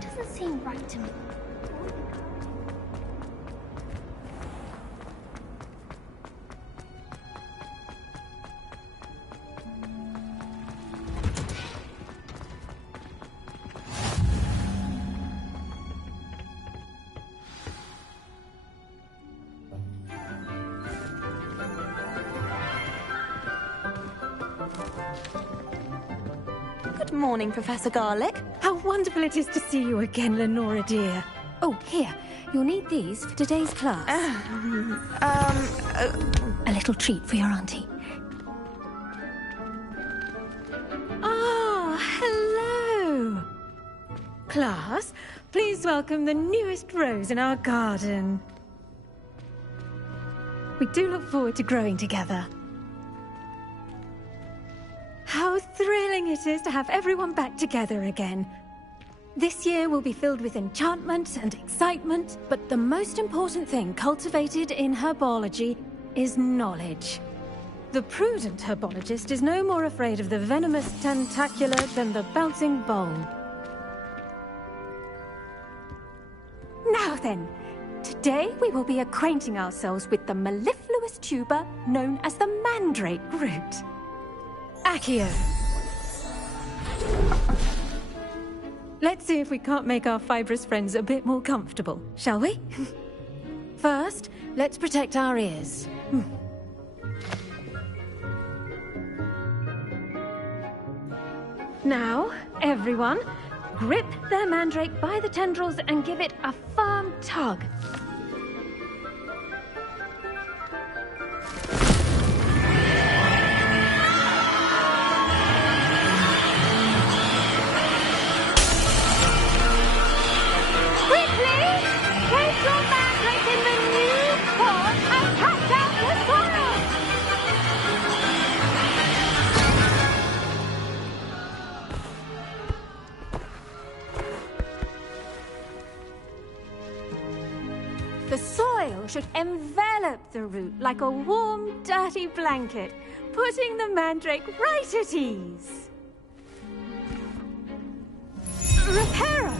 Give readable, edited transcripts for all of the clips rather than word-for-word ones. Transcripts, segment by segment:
Doesn't seem right to me. Good morning, Professor Garlick. How wonderful it is to see you again, Lenora dear. Oh, here. You'll need these for today's class. A little treat for your auntie. Ah, hello. Class, please welcome the newest rose in our garden. We do look forward to growing together. How thrilling it is to have everyone back together again. This year will be filled with enchantment and excitement, but the most important thing cultivated in herbology is knowledge. The prudent herbologist is no more afraid of the venomous tentacula than the bouncing bulb. Now then, today we will be acquainting ourselves with the mellifluous tuber known as the mandrake root. Accio. Let's see if we can't make our fibrous friends a bit more comfortable, shall we? First, let's protect our ears. Now, everyone, grip their mandrake by the tendrils and give it a firm tug. The soil should envelop the root like a warm, dirty blanket, putting the mandrake right at ease. Reparo!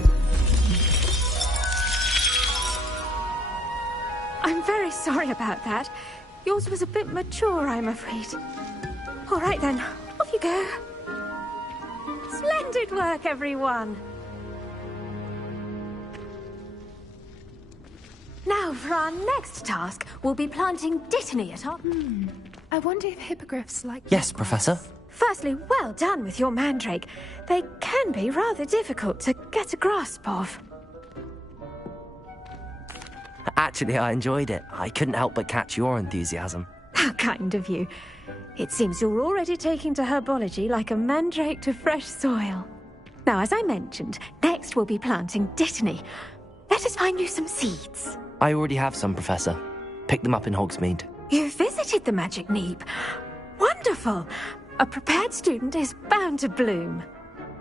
I'm very sorry about that. Yours was a bit mature, I'm afraid. All right then, off you go. Splendid work, everyone. Now, for our next task, we'll be planting dittany at our... I wonder if hippogriffs like... Yes, Professor. Firstly, well done with your mandrake. They can be rather difficult to get a grasp of. Actually, I enjoyed it. I couldn't help but catch your enthusiasm. How kind of you. It seems you're already taking to herbology like a mandrake to fresh soil. Now, as I mentioned, next we'll be planting dittany. Let us find you some seeds. I already have some, Professor. Picked them up in Hogsmeade. You visited the Magic Neep. Wonderful. A prepared student is bound to bloom.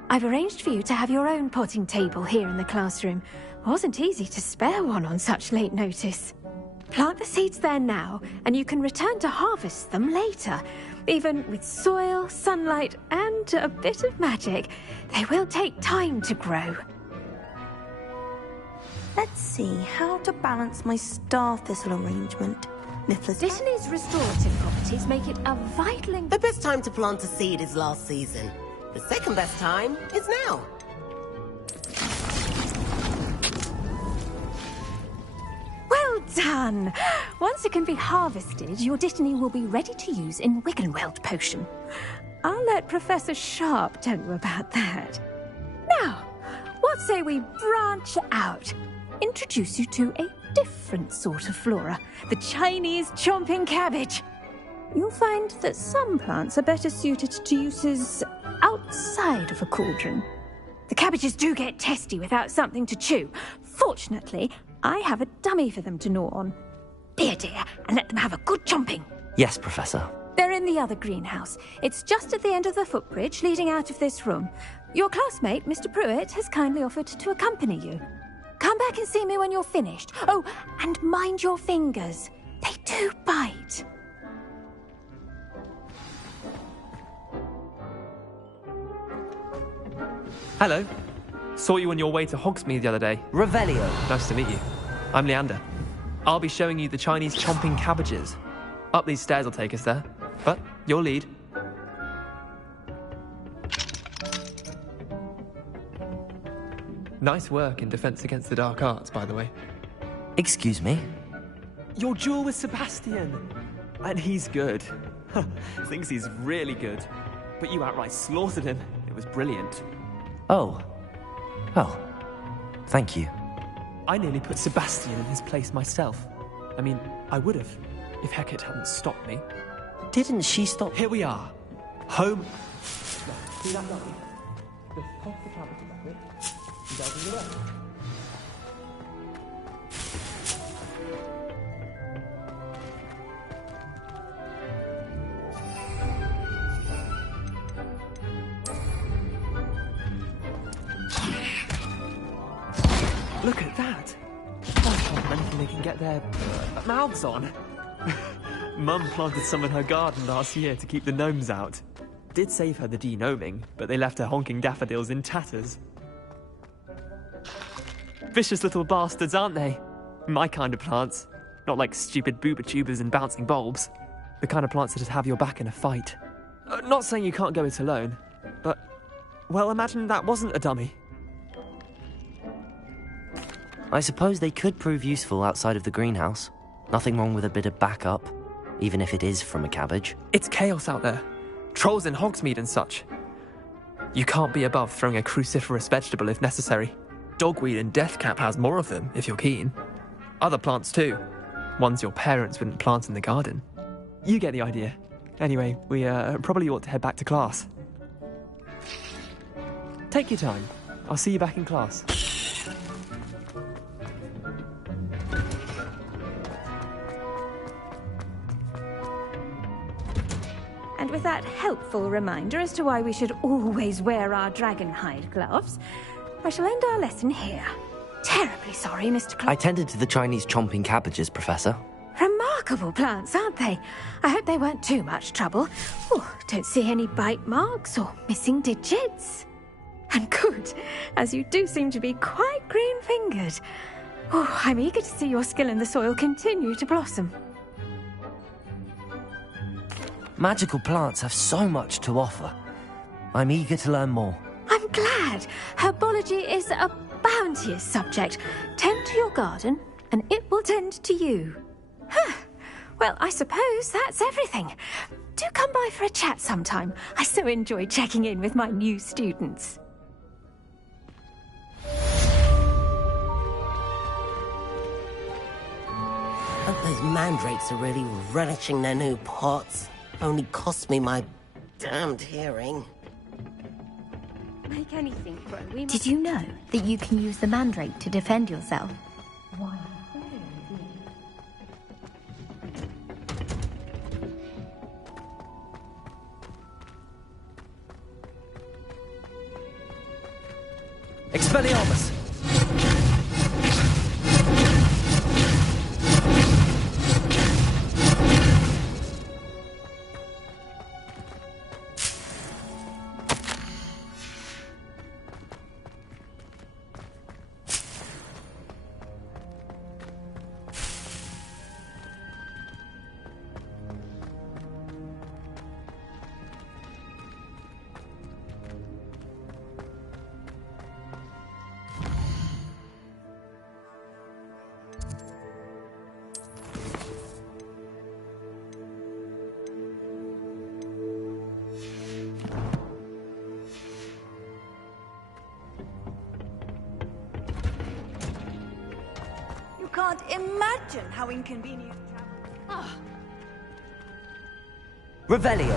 I've arranged for you to have your own potting table here in the classroom. Wasn't easy to spare one on such late notice. Plant the seeds there now, and you can return to harvest them later. Even with soil, sunlight, and a bit of magic, they will take time to grow. Let's see how to balance my star thistle arrangement. Dittany's restorative properties make it a vital... The best time to plant a seed is last season. The second best time is now. Well done! Once it can be harvested, your dittany will be ready to use in Wiggenweld potion. I'll let Professor Sharp tell you about that. Now, what say we branch out? Introduce you to a different sort of flora, the Chinese chomping cabbage. You'll find that some plants are better suited to uses outside of a cauldron. The cabbages do get testy without something to chew. Fortunately, I have a dummy for them to gnaw on. Be a dear and let them have a good chomping. Yes, Professor. They're in the other greenhouse. It's just at the end of the footbridge leading out of this room. Your classmate, Mr. Pruitt, has kindly offered to accompany you. Come back and see me when you're finished. Oh, and mind your fingers. They do bite. Hello. Saw you on your way to Hogsmeade the other day. Revelio. Nice to meet you. I'm Leander. I'll be showing you the Chinese chomping cabbages. Up these stairs will take us there. But your lead. Nice work in Defense Against the Dark Arts, by the way. Excuse me? Your duel with Sebastian! And he's good. Thinks he's really good. But you outright slaughtered him. It was brilliant. Oh. Well, thank you. I nearly put Sebastian in his place myself. I mean, I would have, if Hecate hadn't stopped me. Didn't she stop? Here we are. Home. Look, see that line? Just toss the cabbage back it, and delve in the rest. Look at that! Oh, anything they can get their mouths on. Mum planted some in her garden last year to keep the gnomes out. Did save her the de-gnoming, but they left her honking daffodils in tatters. Vicious little bastards, aren't they? My kind of plants. Not like stupid booba tubers and bouncing bulbs. The kind of plants that'd have your back in a fight. Not saying you can't go it alone, but... well, imagine that wasn't a dummy. I suppose they could prove useful outside of the greenhouse. Nothing wrong with a bit of backup, even if it is from a cabbage. It's chaos out there. Trolls in Hogsmeade and such. You can't be above throwing a cruciferous vegetable if necessary. Dogweed and deathcap has more of them, if you're keen. Other plants too. Ones your parents wouldn't plant in the garden. You get the idea. Anyway, we probably ought to head back to class. Take your time. I'll see you back in class. And with that helpful reminder as to why we should always wear our dragonhide gloves, I shall end our lesson here. Terribly sorry, Mr. Clark. I tended to the Chinese chomping cabbages, Professor. Remarkable plants, aren't they? I hope they weren't too much trouble. Oh, don't see any bite marks or missing digits. And good, as you do seem to be quite green-fingered. Oh, I'm eager to see your skill in the soil continue to blossom. Magical plants have so much to offer. I'm eager to learn more. I'm glad. Herbology is a bounteous subject. Tend to your garden, and it will tend to you. Huh. Well, I suppose that's everything. Do come by for a chat sometime. I so enjoy checking in with my new students. Hope those mandrakes are really relishing their new pots. Only cost me my damned hearing. Make anything grow. Did you know that you can use the mandrake to defend yourself? Why? Expelliarmus! Can't imagine how inconvenient travel. Revelio.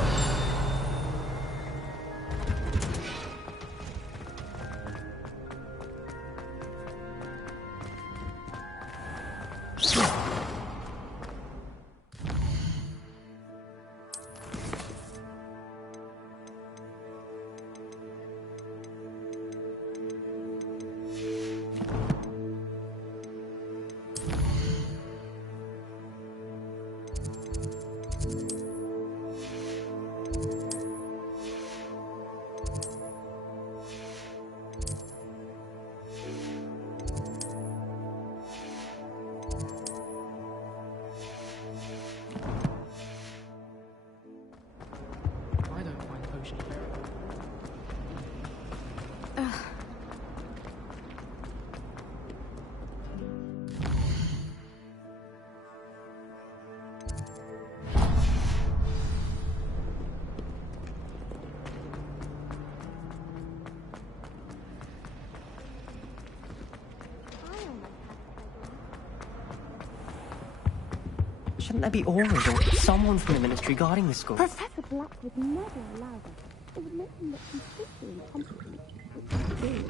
Shouldn't there be Aurors or someone from the Ministry guarding the school? Professor Black would never allow that. It would make him look completely incompetent. Which is true.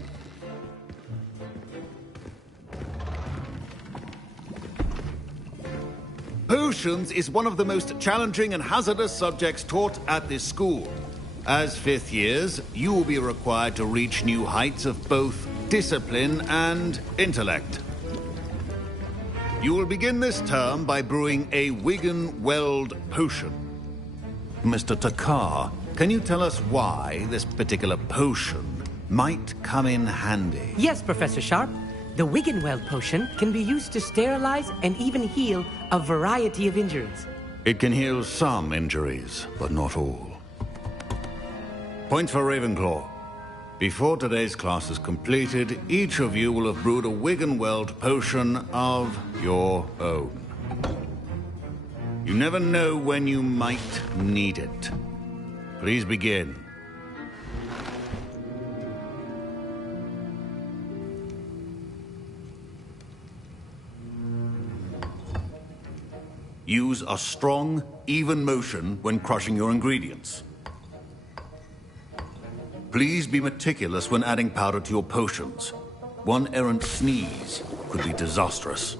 Potions is one of the most challenging and hazardous subjects taught at this school. As fifth years, you will be required to reach new heights of both discipline and intellect. You will begin this term by brewing a Wiggenweld potion. Mr. Takar, can you tell us why this particular potion might come in handy? Yes, Professor Sharp. The Wiggenweld potion can be used to sterilize and even heal a variety of injuries. It can heal some injuries, but not all. Points for Ravenclaw. Before today's class is completed, each of you will have brewed a Wiggenweld potion of your own. You never know when you might need it. Please begin. Use a strong, even motion when crushing your ingredients. Please be meticulous when adding powder to your potions. One errant sneeze could be disastrous.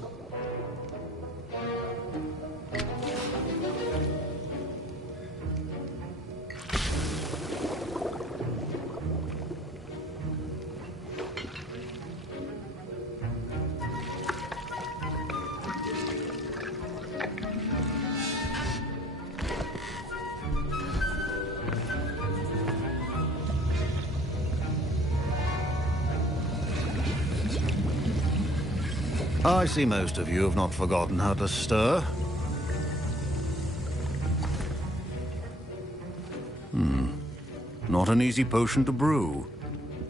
I see most of you have not forgotten how to stir. Not an easy potion to brew.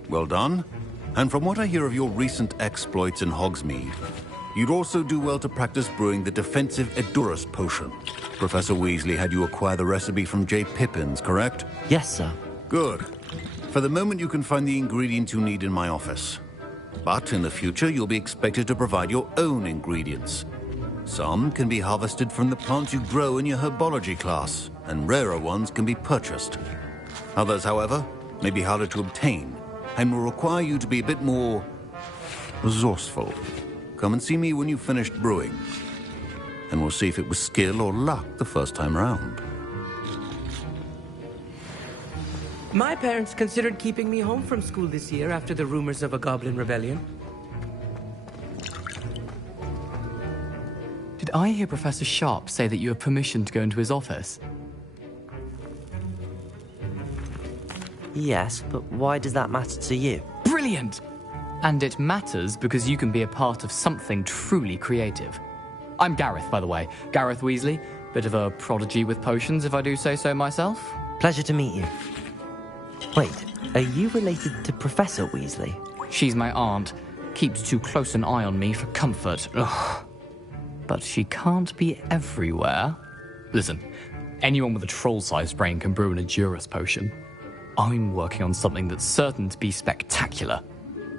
Well done. And from what I hear of your recent exploits in Hogsmeade, you'd also do well to practice brewing the defensive Edurus potion. Professor Weasley had you acquire the recipe from J. Pippins, correct? Yes, sir. Good. For the moment, you can find the ingredients you need in my office. But in the future, you'll be expected to provide your own ingredients. Some can be harvested from the plants you grow in your herbology class, and rarer ones can be purchased. Others, however, may be harder to obtain, and will require you to be a bit more resourceful. Come and see me when you've finished brewing, and we'll see if it was skill or luck the first time round. My parents considered keeping me home from school this year after the rumors of a goblin rebellion. Did I hear Professor Sharp say that you have permission to go into his office? Yes, but why does that matter to you? Brilliant! And it matters because you can be a part of something truly creative. I'm Gareth, by the way. Gareth Weasley. Bit of a prodigy with potions, if I do say so myself. Pleasure to meet you. Wait, are you related to Professor Weasley? She's my aunt. Keeps too close an eye on me for comfort. Ugh. But she can't be everywhere. Listen, anyone with a troll-sized brain can brew an Edurus potion. I'm working on something that's certain to be spectacular.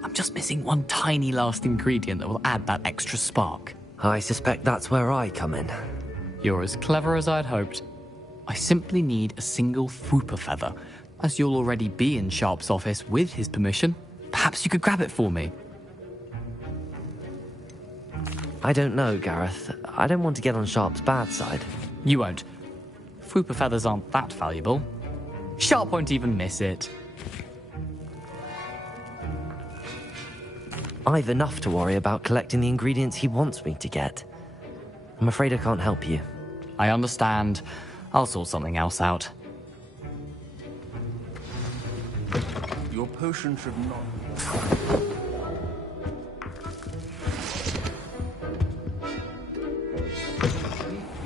I'm just missing one tiny last ingredient that will add that extra spark. I suspect that's where I come in. You're as clever as I'd hoped. I simply need a single Fwooper feather. As you'll already be in Sharp's office with his permission, perhaps you could grab it for me. I don't know, Gareth. I don't want to get on Sharp's bad side. You won't. Fwooper feathers aren't that valuable. Sharp won't even miss it. I've enough to worry about collecting the ingredients he wants me to get. I'm afraid I can't help you. I understand. I'll sort something else out. Your potion should not...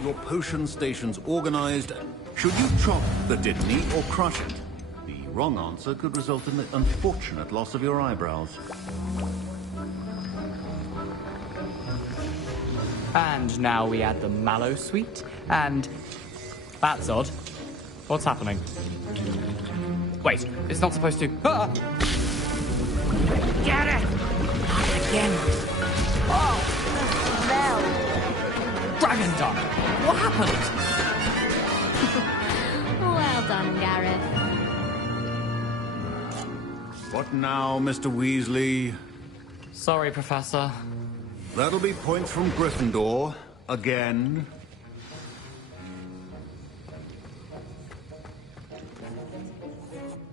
Your potion station's organized. Should you chop the Dittany or crush it? The wrong answer could result in the unfortunate loss of your eyebrows. And now we add the mallow sweet, and... That's odd. What's happening? Wait, it's not supposed to... Ah! Get it! Again. Oh! Dragon Dart! What happened? Well done, Gareth. What now, Mr. Weasley? Sorry, Professor. That'll be points from Gryffindor. Again.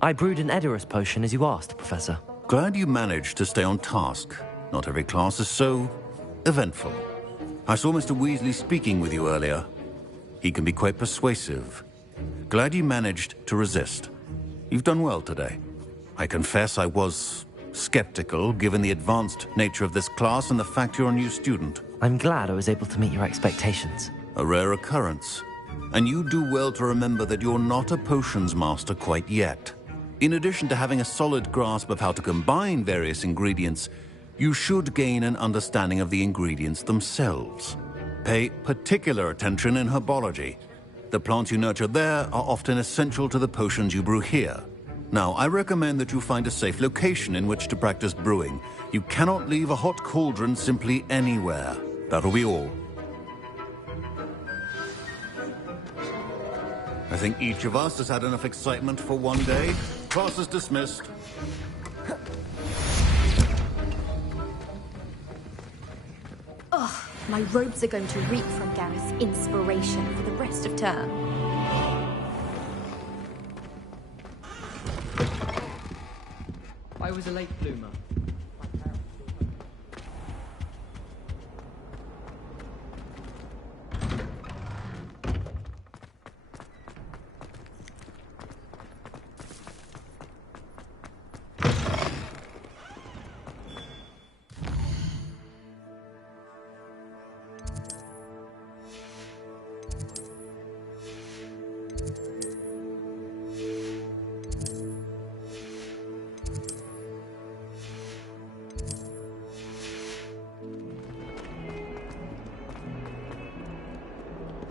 I brewed an Edurus potion as you asked, Professor. Glad you managed to stay on task. Not every class is so eventful. I saw Mr. Weasley speaking with you earlier. He can be quite persuasive. Glad you managed to resist. You've done well today. I confess I was skeptical, given the advanced nature of this class and the fact you're a new student. I'm glad I was able to meet your expectations. A rare occurrence. And you do well to remember that you're not a potions master quite yet. In addition to having a solid grasp of how to combine various ingredients, you should gain an understanding of the ingredients themselves. Pay particular attention in herbology. The plants you nurture there are often essential to the potions you brew here. Now, I recommend that you find a safe location in which to practice brewing. You cannot leave a hot cauldron simply anywhere. That'll be all. I think each of us has had enough excitement for one day. Class is dismissed. Ugh, my robes are going to reek from Gareth's inspiration for the rest of term. I was a late bloomer.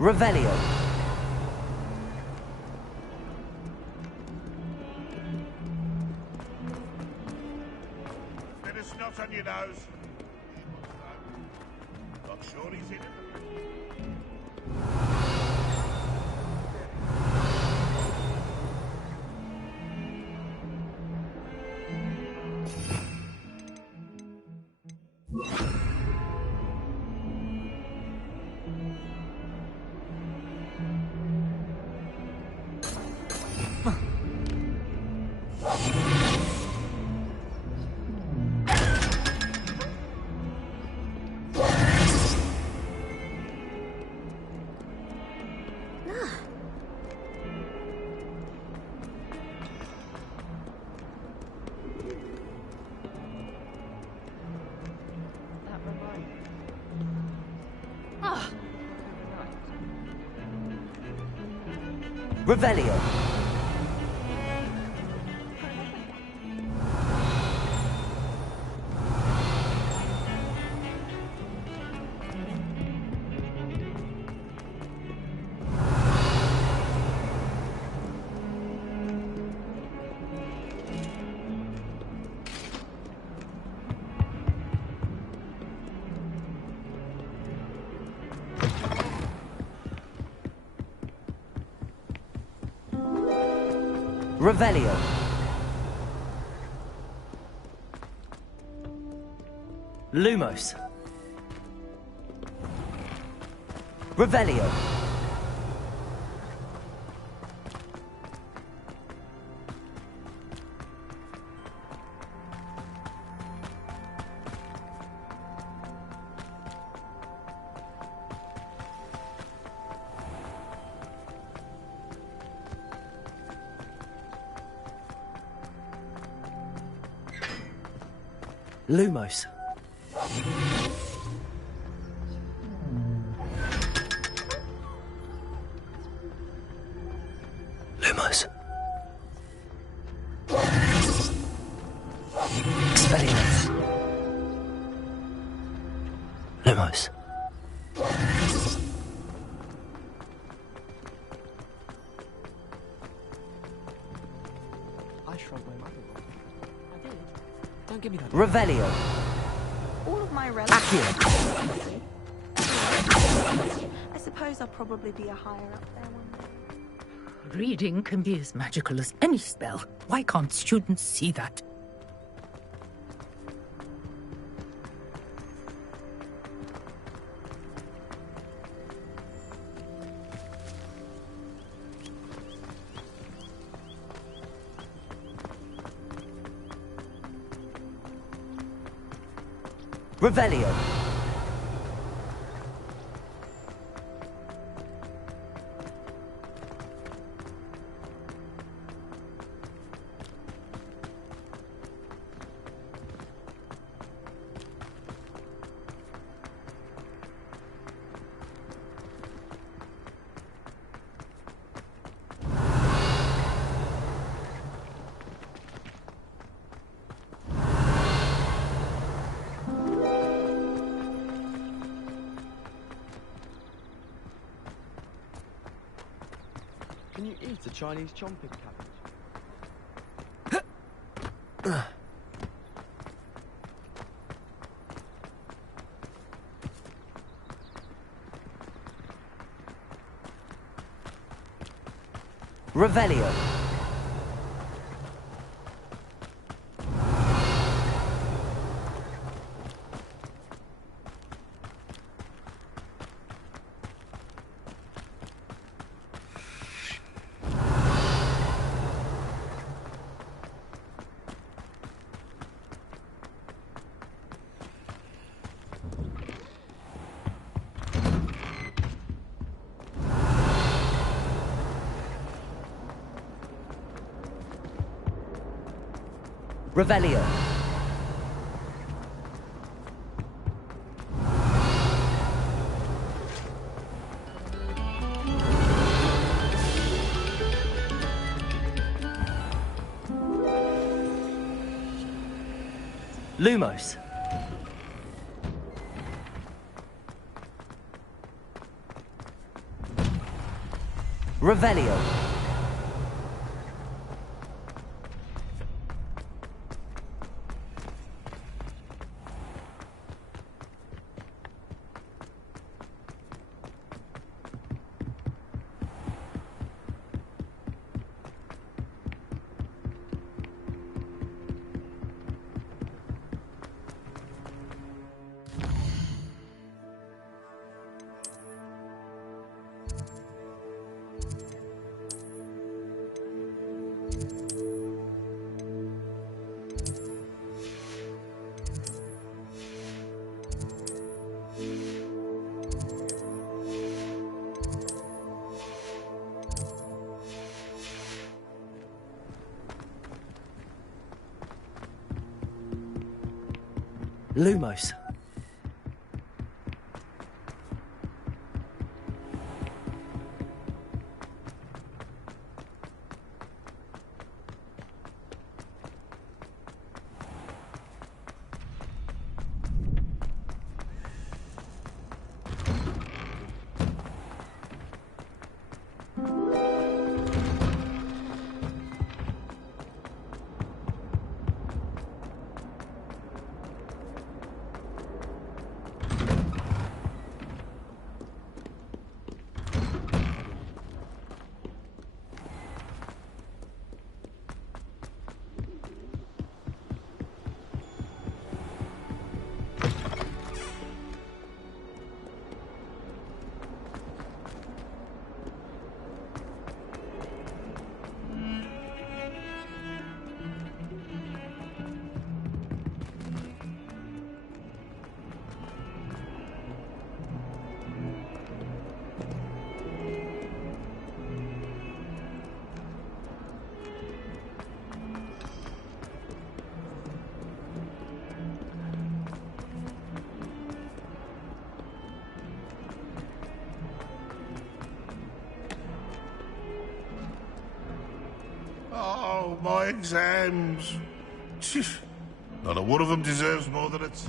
Revelio. Bit of snot on your nose. Not sure he's in it. Revelio. Revelio. Lumos. Revelio. Lumos. Lumos. Expelliarmus. Lumos. I shrugged my mother. I did. Don't give me that. Revelio. All of my relatives. Accio. I suppose suppose I'll probably be a higher up there one day. Reading can be as magical as any spell. Why can't students see that? Revelio. Can you eat a Chinese chomping cabbage? Revelio. Revelio. Lumos. Revelio. Lumos. Oh, my exams. Not a one of them deserves more than a T.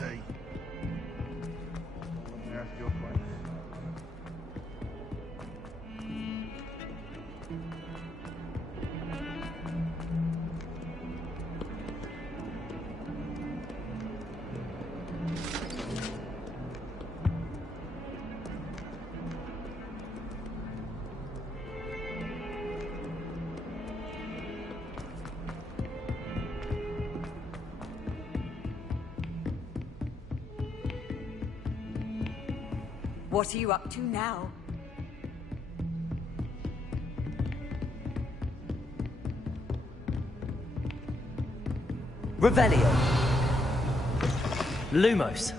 What are you up to now? Revelio. Lumos.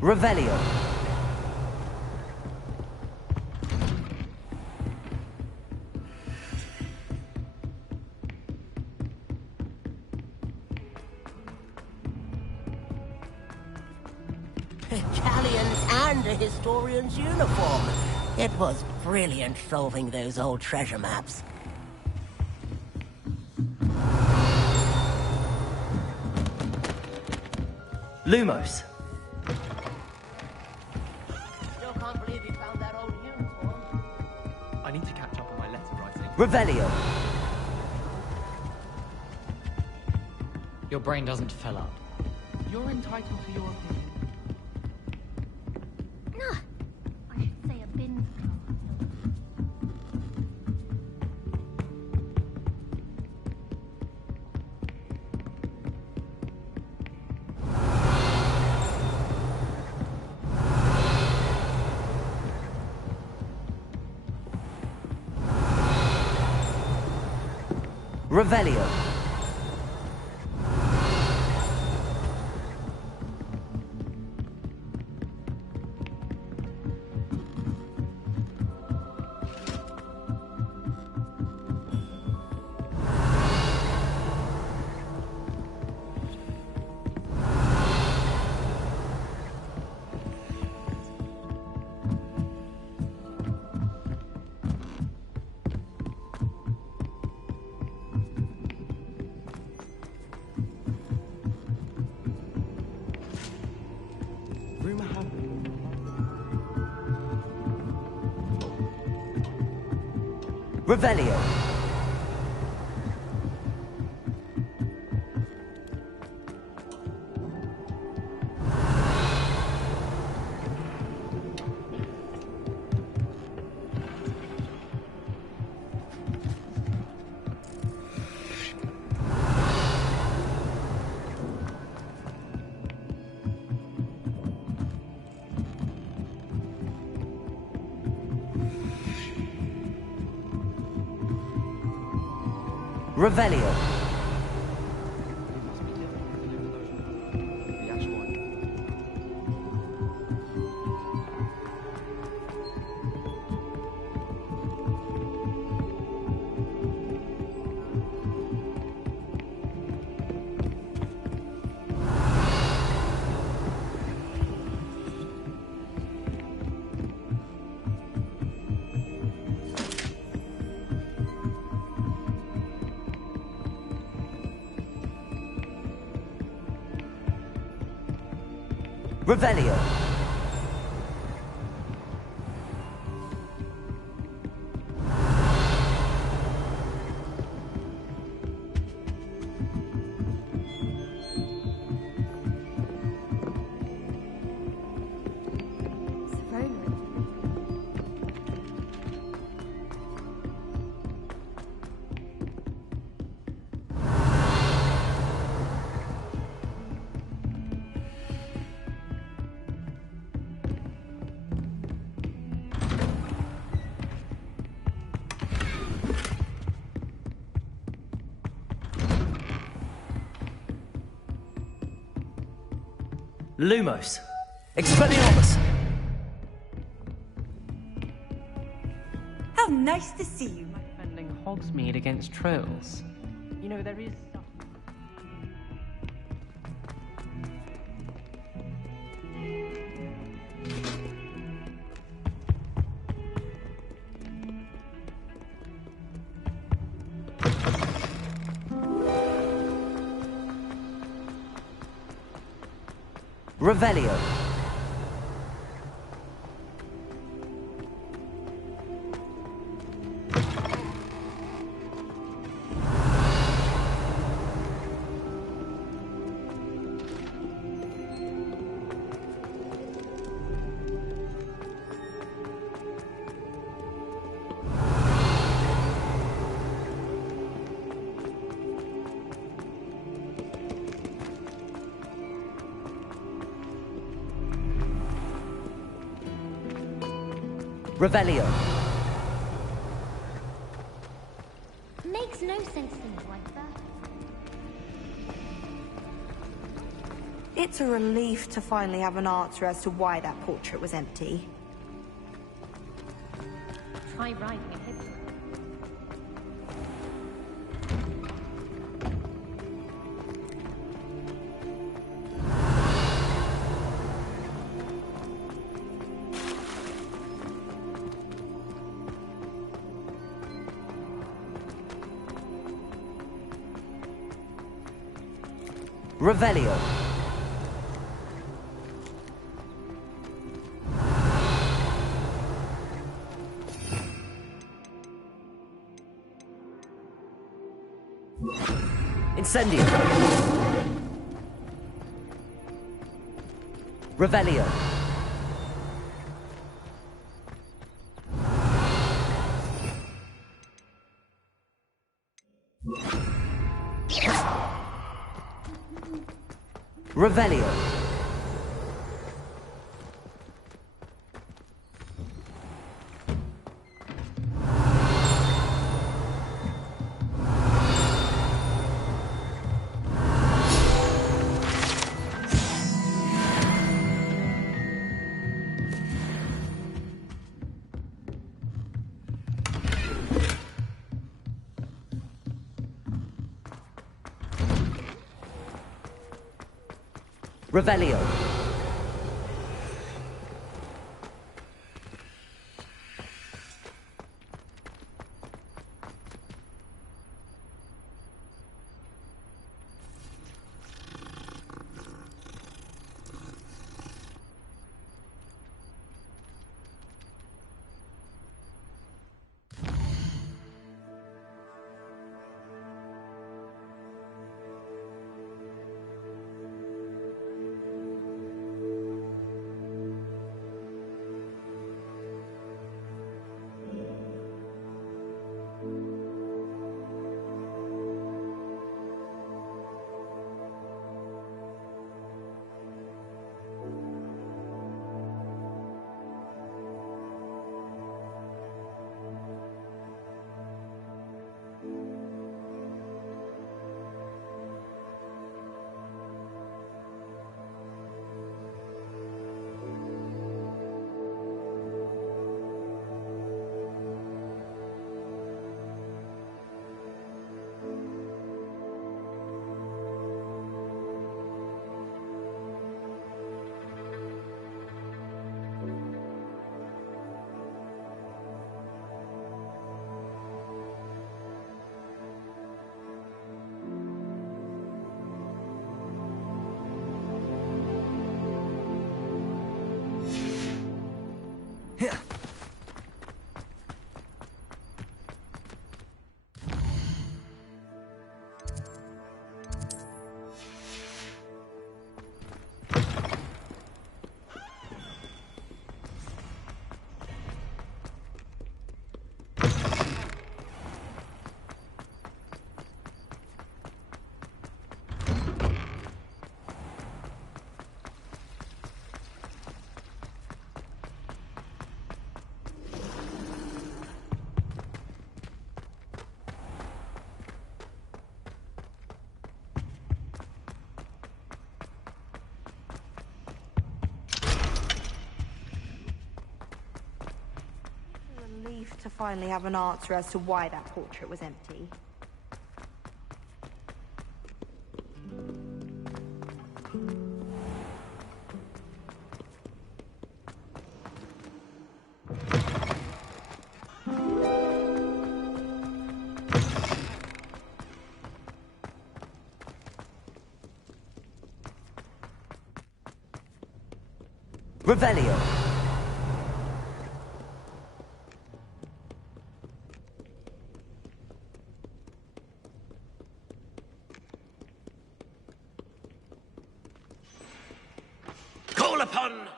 Revelio. Galleons and a historian's uniform. It was brilliant solving those old treasure maps. Lumos. Still can't believe you found that old uniform. I need to catch up on my letter writing. Revelio. Your brain doesn't fill up. You're entitled to your opinion. No, I should say a bin. Revelio. Rumor has it. Revelio. Revelio. Revelio. Lumos. Expelliarmus. How nice to see you. Defending Hogsmeade against trolls. You know, there is stuff. Revelio. Revelio. Makes no sense to me, Wither. It's a relief to finally have an answer as to why that portrait was empty. Try riding a hippogriff. Revelio. Incendio. Revelio. Revelio. Revelio. Relief to finally have an answer as to why that portrait was empty. Revelio. Call upon...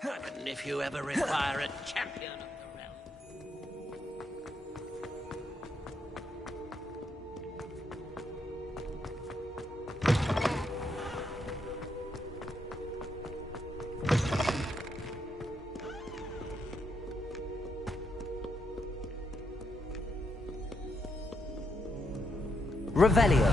And if you ever require a champion of the realm. Revelio.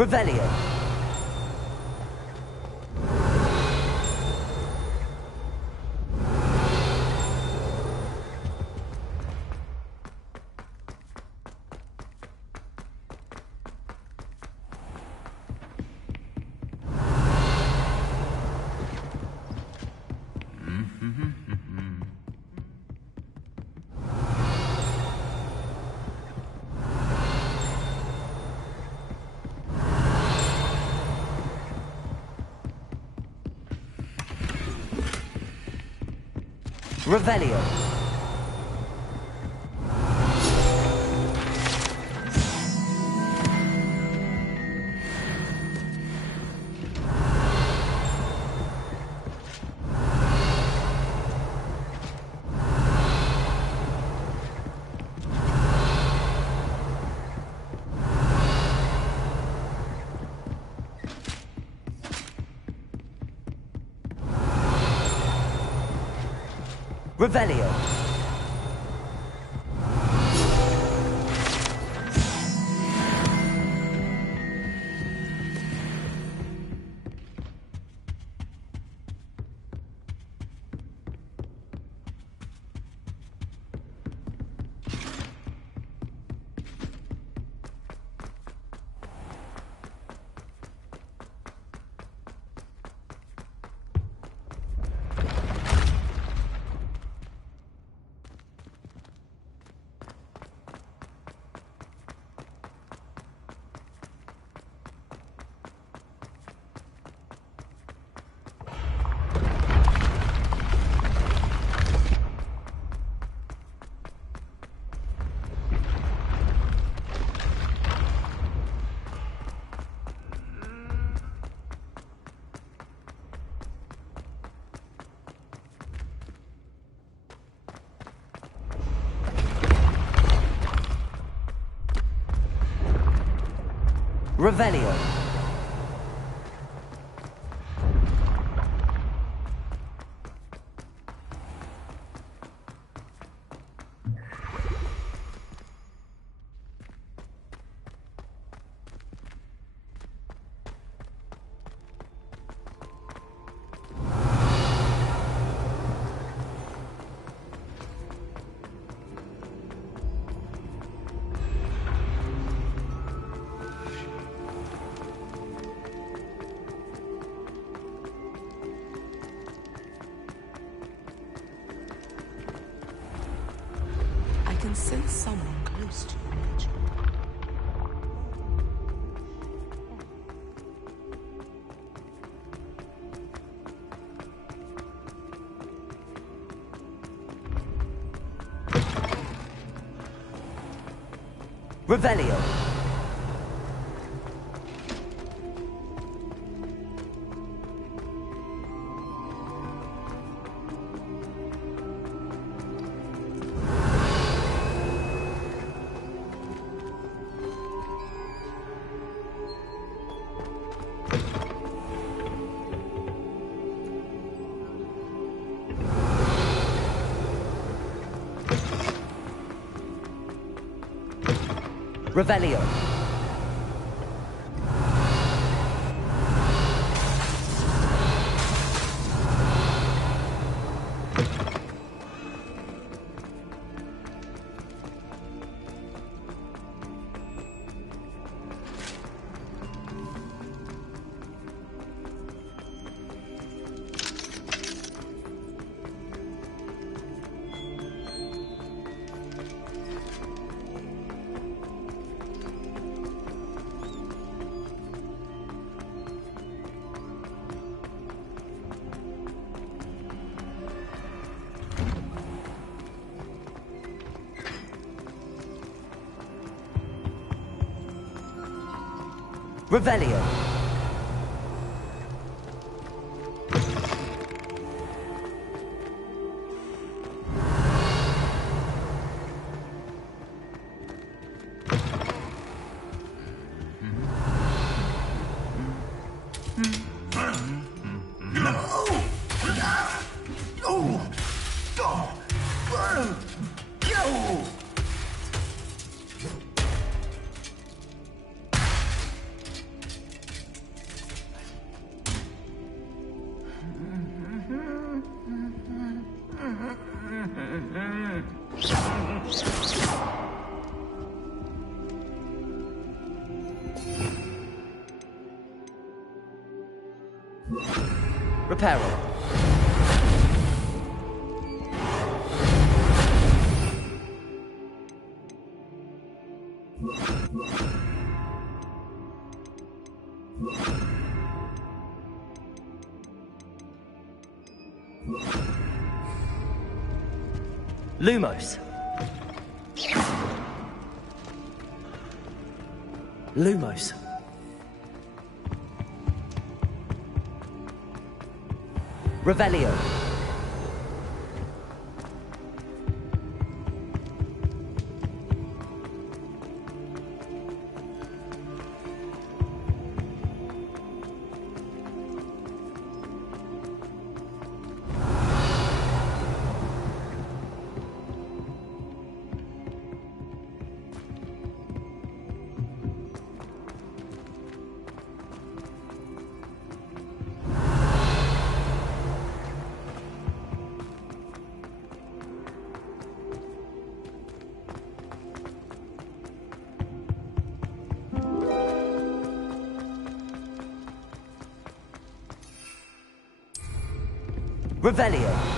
Revelio. Revelio. Revelio. Revelio. I can sense someone close to you, Mitchell. Revelio. Revelio. Revelio. Reparo. Lumos. Lumos. Revelio. Revelio.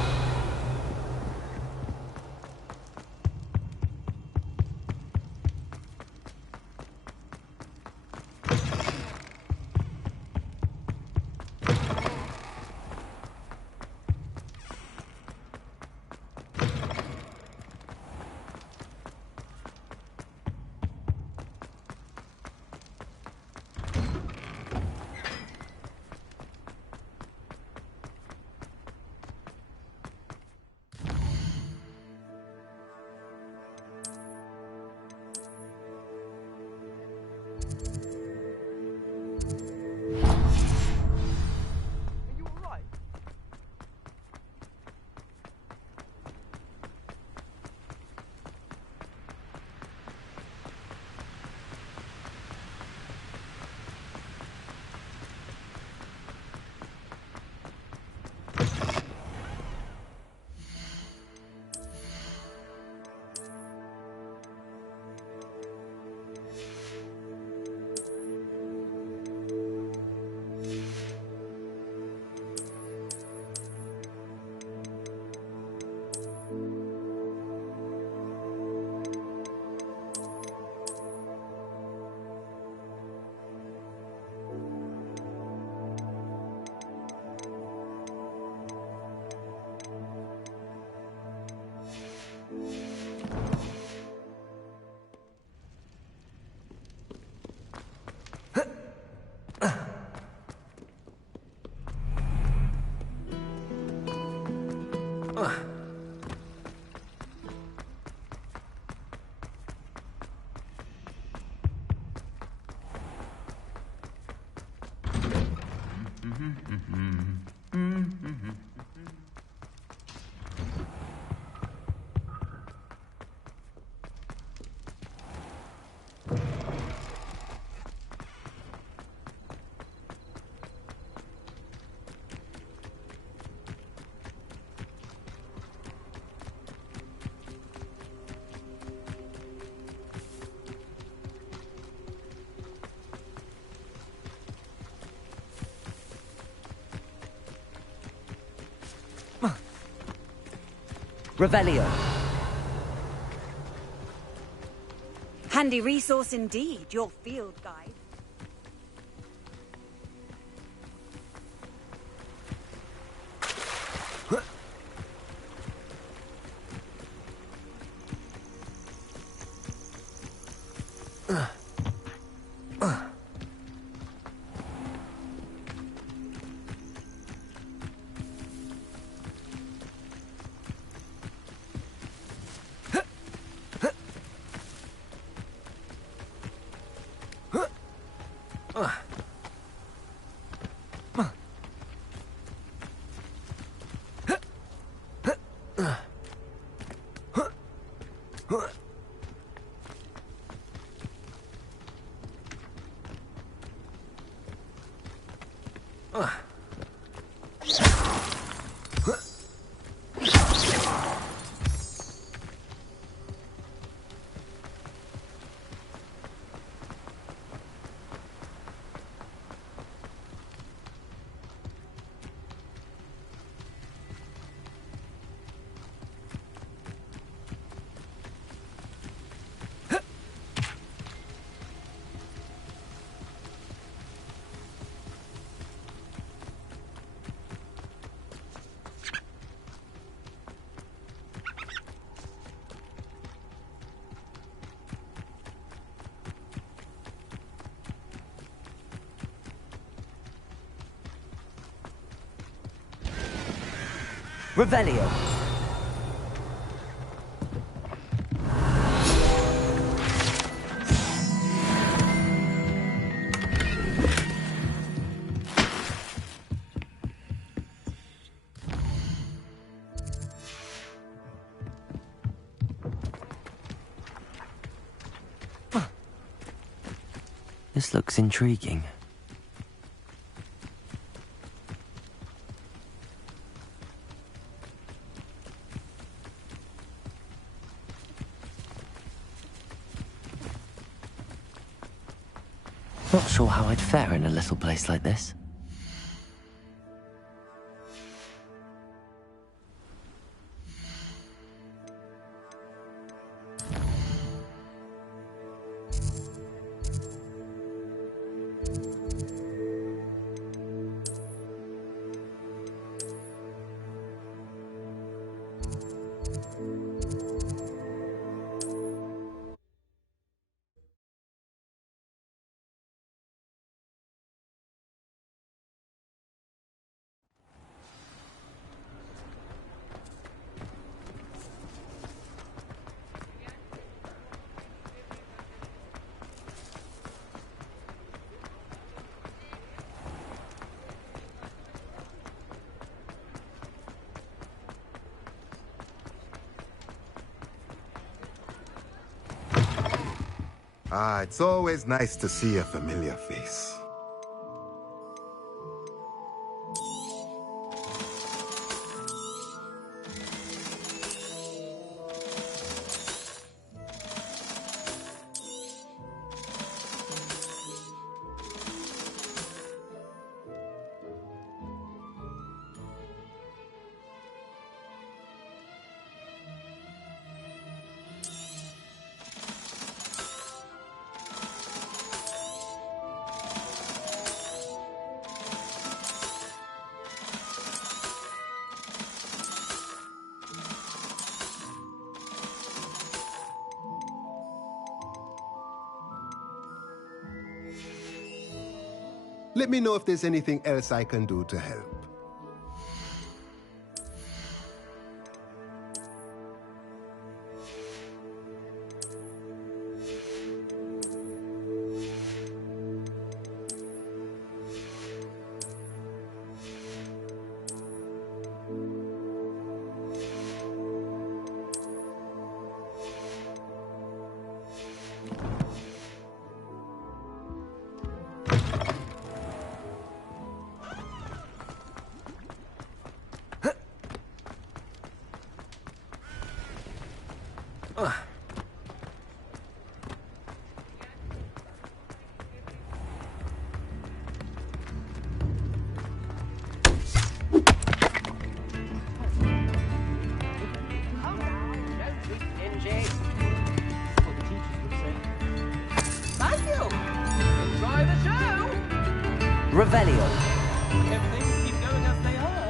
Revelio. Handy resource indeed, your field guide. Revelio. This looks intriguing. Not sure how I'd fare in a little place like this. Ah, it's always nice to see a familiar face. Let me know if there's anything else I can do to help. Revelio. If things keep going as they are.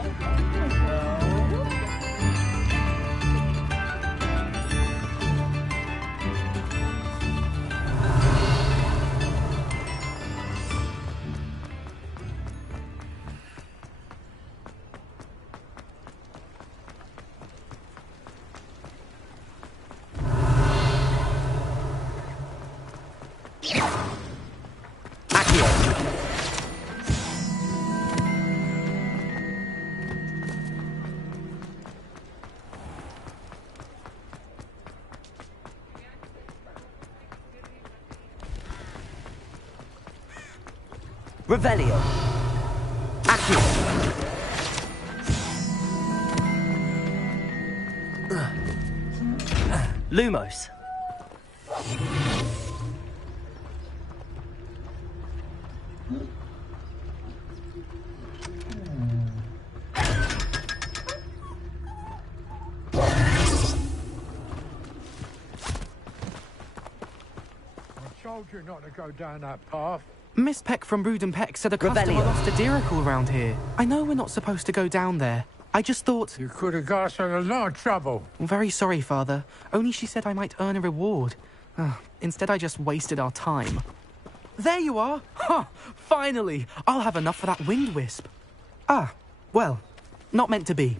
Accio. Revelio. Accio. Lumos. I told you not to go down that path. Miss Peck from Brood and Peck said a customer lost a diricle around here. I know we're not supposed to go down there. I just thought... You could have got us in a lot of trouble. I'm very sorry, Father. Only she said I might earn a reward. Instead, I just wasted our time. There you are! Ha! Finally! I'll have enough for that wind wisp. Ah, well, not meant to be.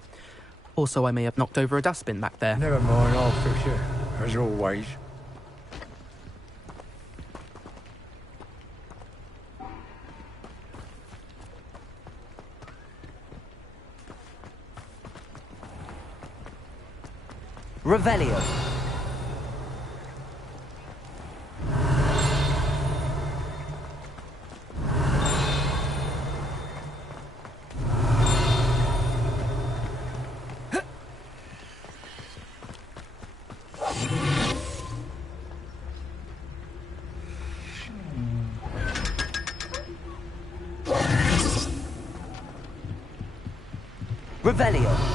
Also, I may have knocked over a dustbin back there. Never mind, I'll fix it, as always. Revelio. Revelio.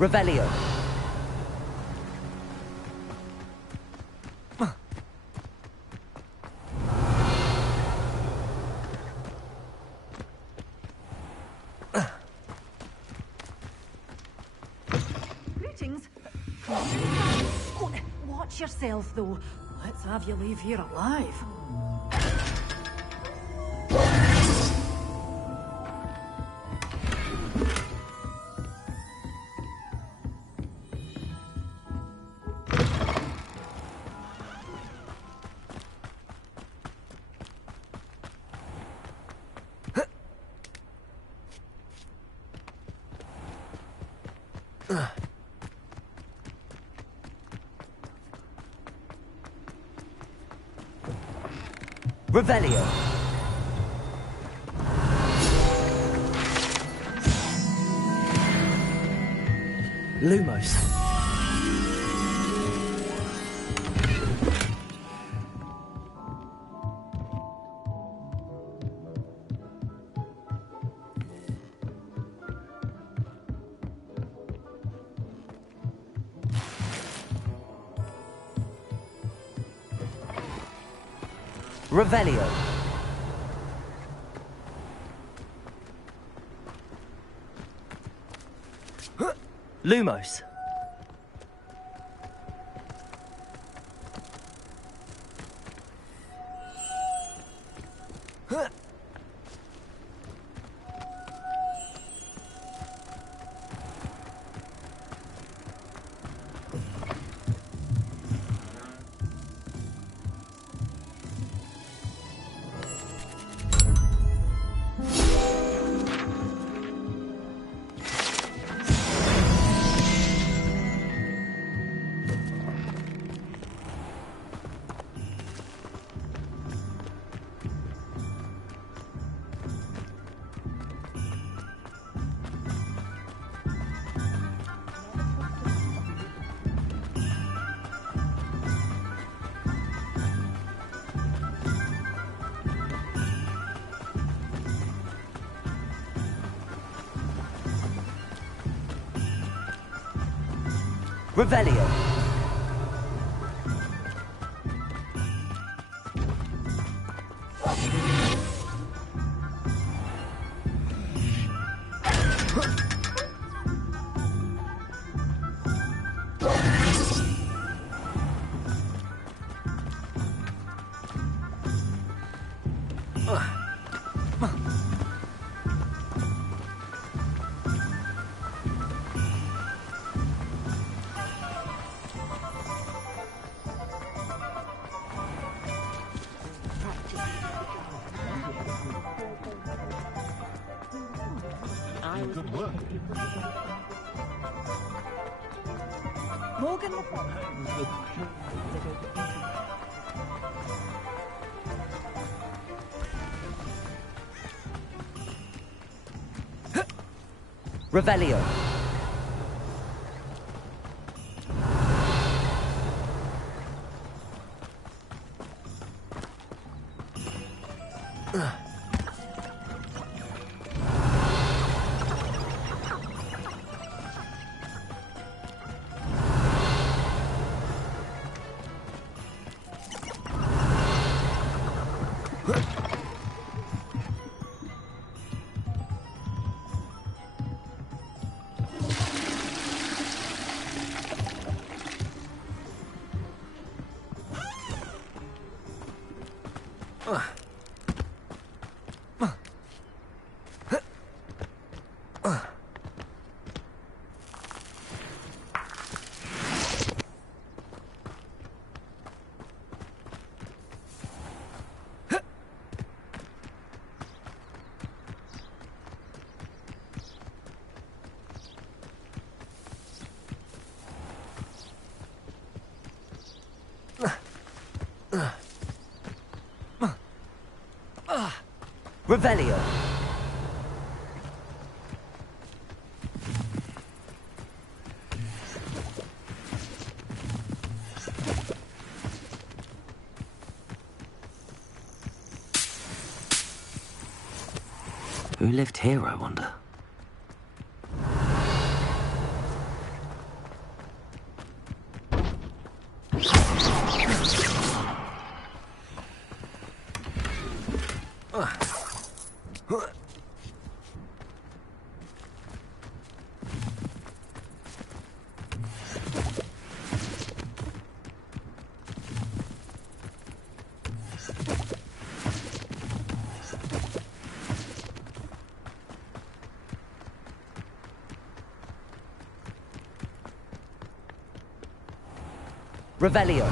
Revelio. Greetings. Watch yourself, though. Let's have you leave here alive. Revelio. Lumos. Revelio. Lumos. Revelio. Good work. Morgan. Revelio. Revelio. Who lived here, I wonder? Revelio.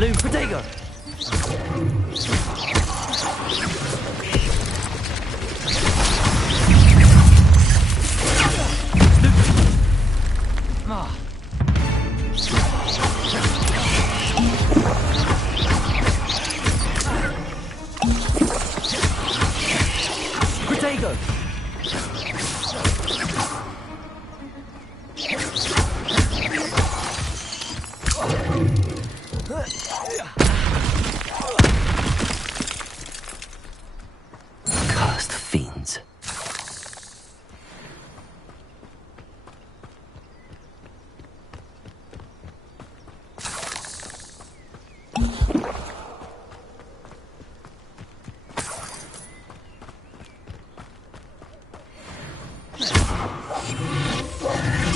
Loom Protego! Protego! Cursed fiends.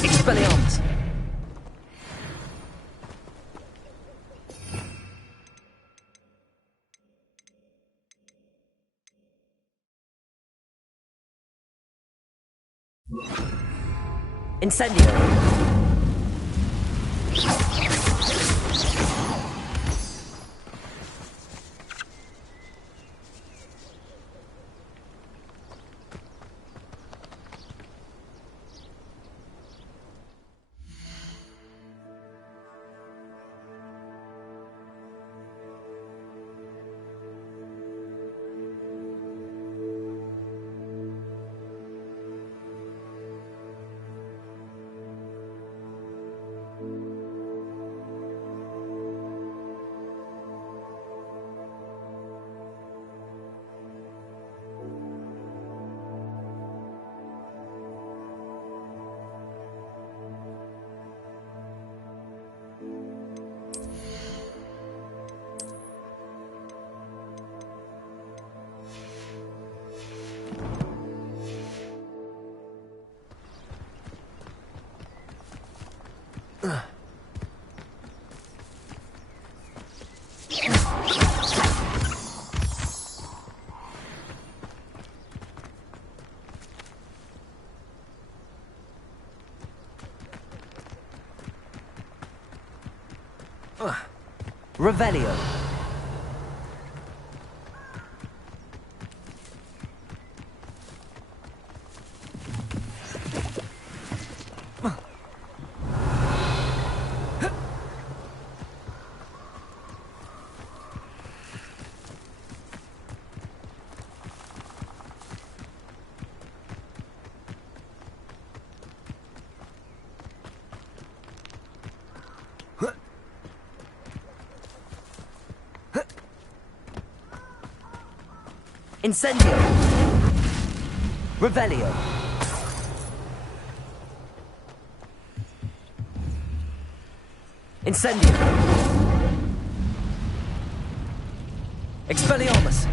Expelliarmus! Incendio! Revelio. Incendio. Revelio. Incendio. Expelliarmus.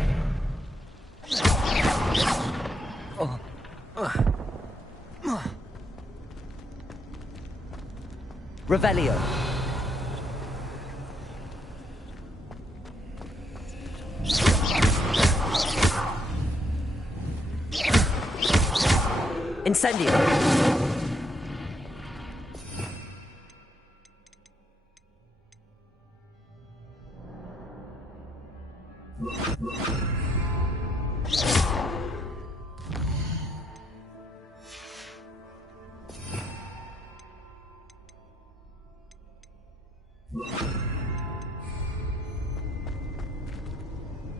Revelio. Incendio.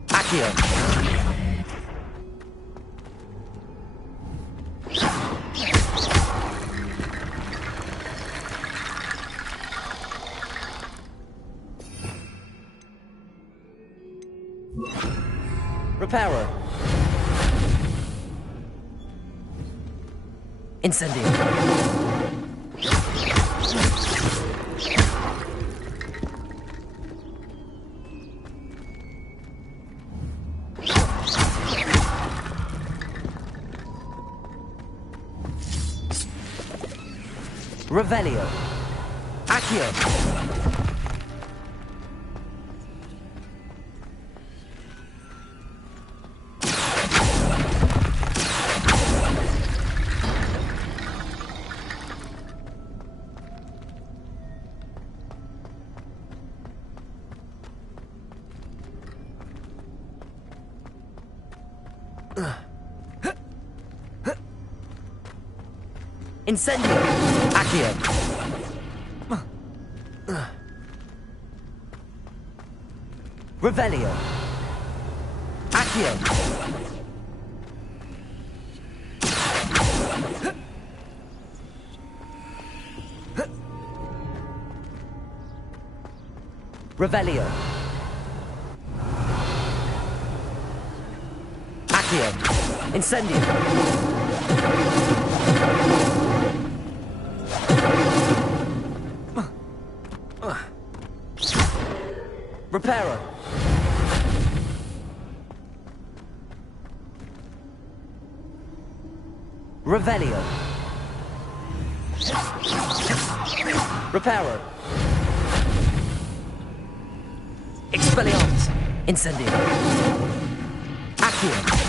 Accio. Reparo. Incendio. Revelio. Accio. Incendio. Accio. Revelio. Accio. Revelio. Accio. Incendio. Reparo. Revelio. Reparo. Expelliarmus. Incendio. Accio.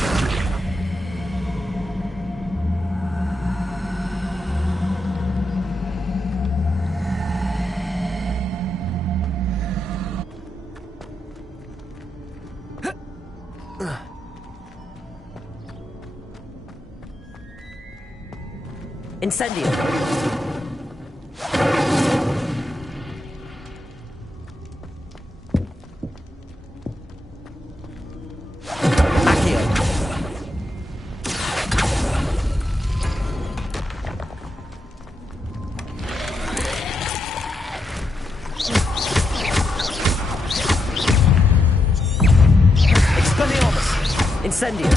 Incendio. Accio. Expelliarmus. Incendio.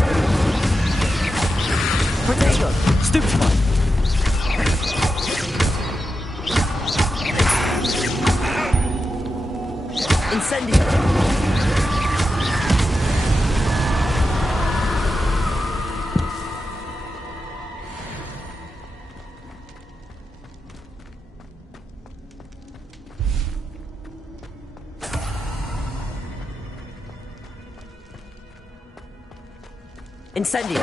Protego. Stupefy. Incendio. Incendio!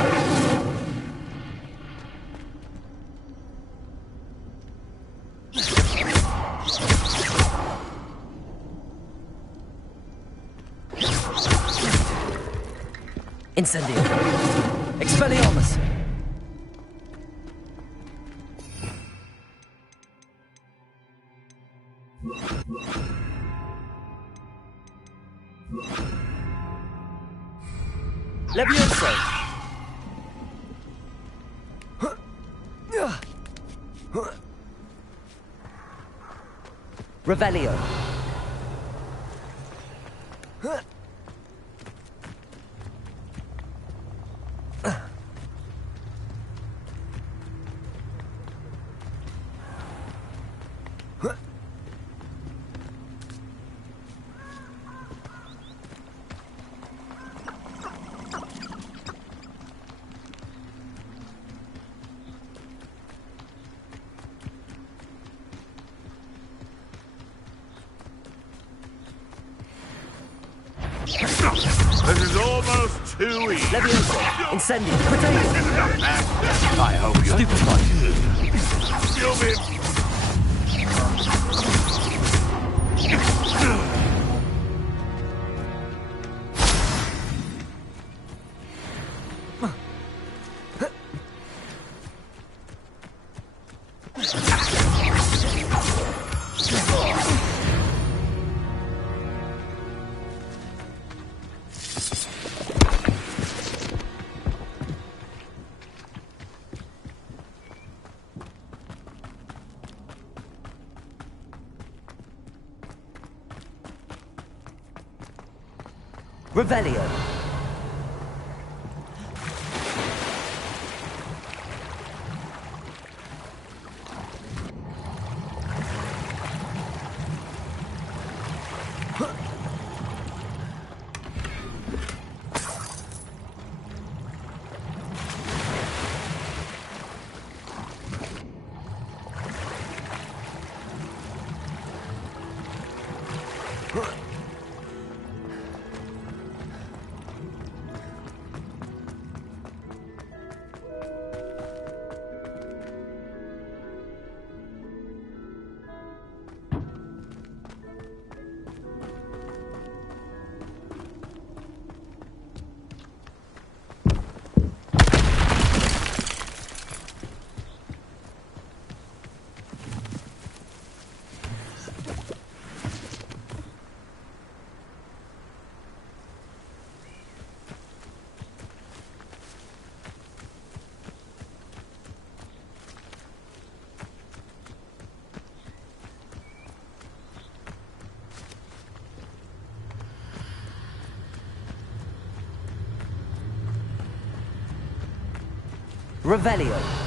Incendio! Expelliarmus! Levioso! Revelio! This is almost too easy. Levioso! Incendio! I hope you're stupid. You'll be... Revelio! Revelio!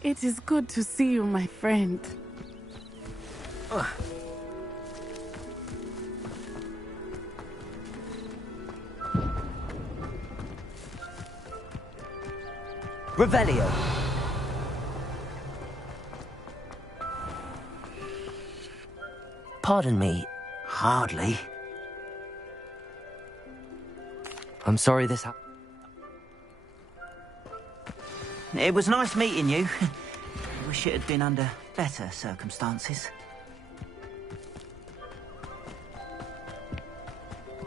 It is good to see you, my friend. Revelio! Pardon me. Hardly. I'm sorry this happened. It was nice meeting you. I wish it had been under better circumstances.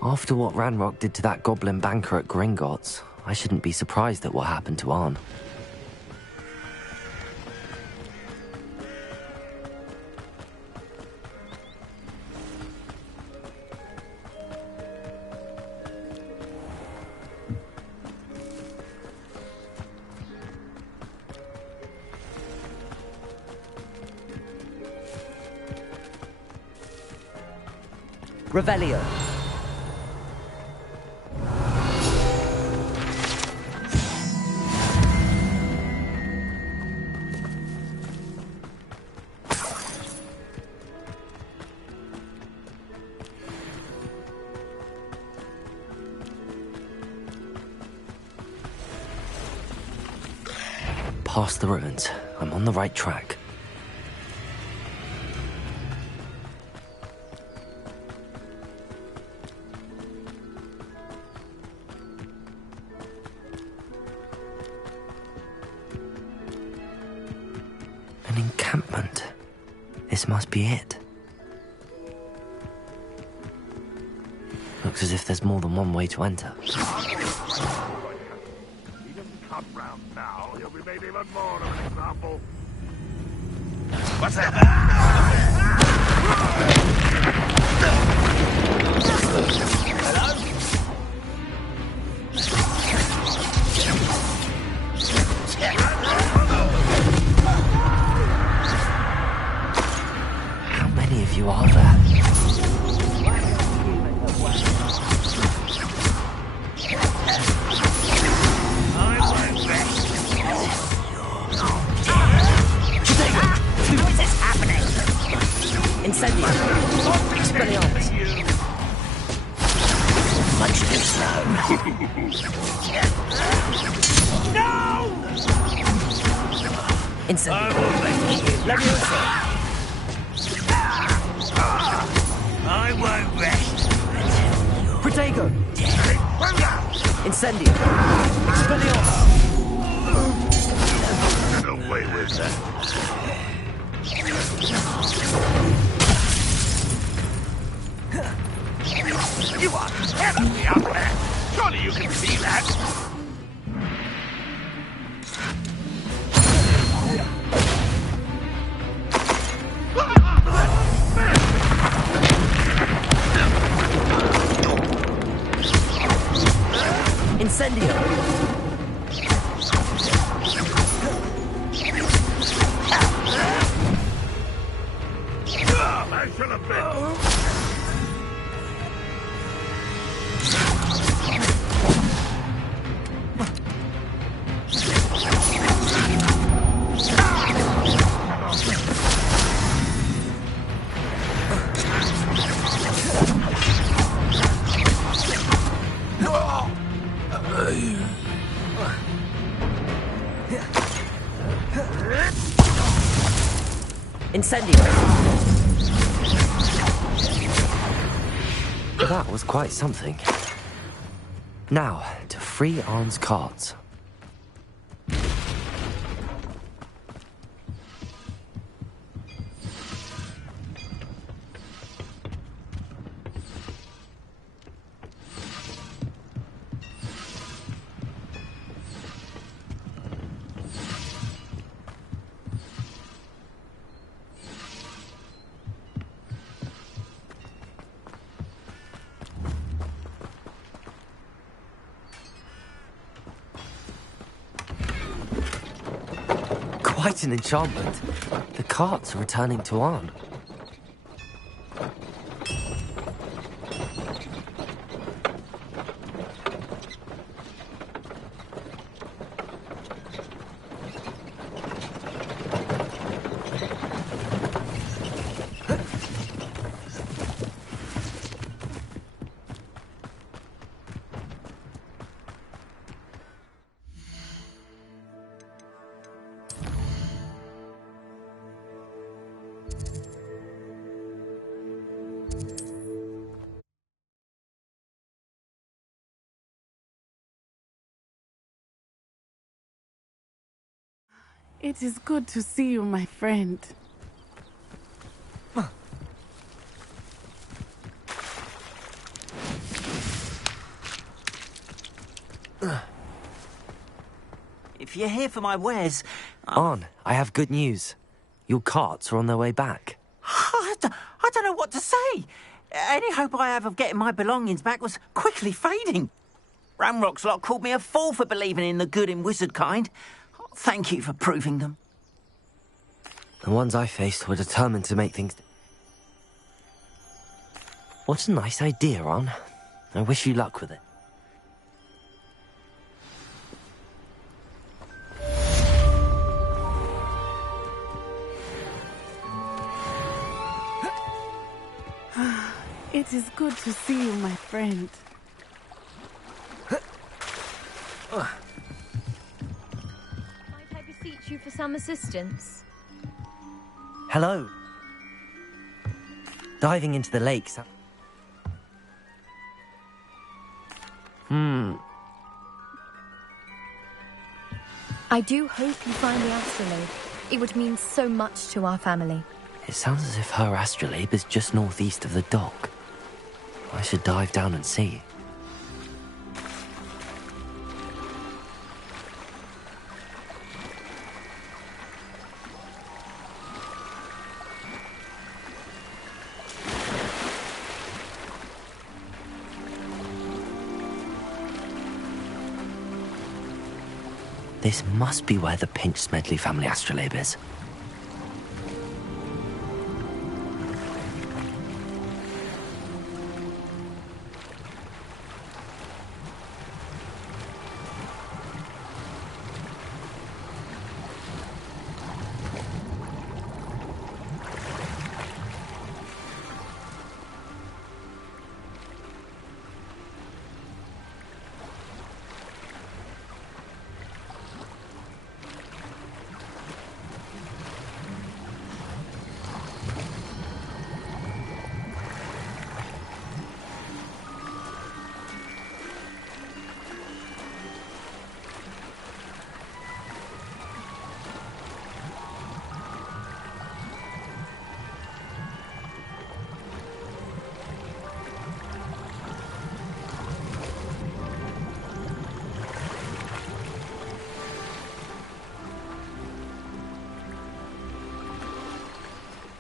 After what Ranrock did to that goblin banker at Gringotts, I shouldn't be surprised at what happened to Arn. Revelio. Past the ruins. I'm on the right track. An encampment. This must be it. Looks as if there's more than one way to enter. He doesn't come round now, he'll be made even more of an example. What's that? Hello? How many of you are there? Incendio! Expelliarmus! Much too slow. No! Incendio! Leviosa! I won't rest. Protego! Incendio! Expelliarmus! Get away with that. You are terribly out there! Surely you can see that! Incendio! I should have been. Incendio! That was quite something. Now, to free Arn's carts. Quite an enchantment. The carts are returning to Arn. It is good to see you, my friend. If you're here for my wares... Arn, I have good news. Your carts are on their way back. I don't know what to say. Any hope I have of getting my belongings back was quickly fading. Ramrock's lot called me a fool for believing in the good in wizard kind. Thank you for proving them. The ones I faced were determined to make things... What a nice idea, Ron. I wish you luck with it. It is good to see you, my friend. Might I beseech you for some assistance? Hello. Diving into the lakes. I do hope you find the astrolabe. It would mean so much to our family. It sounds as if her astrolabe is just northeast of the dock. I should dive down and see. This must be where the Pinch Smedley family astrolabe is.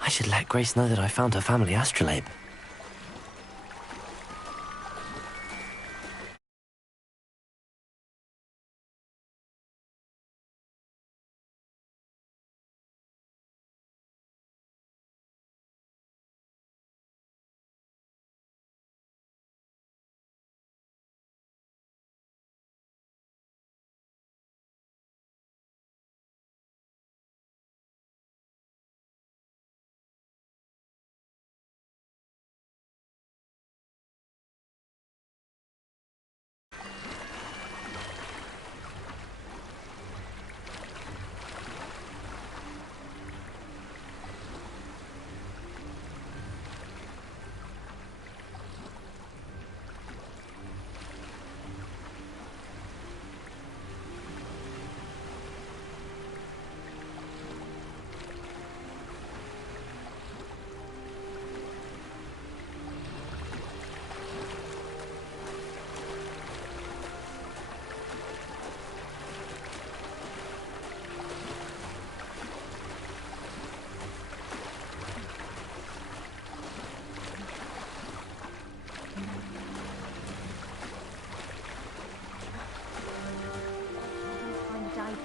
I should let Grace know that I found her family astrolabe.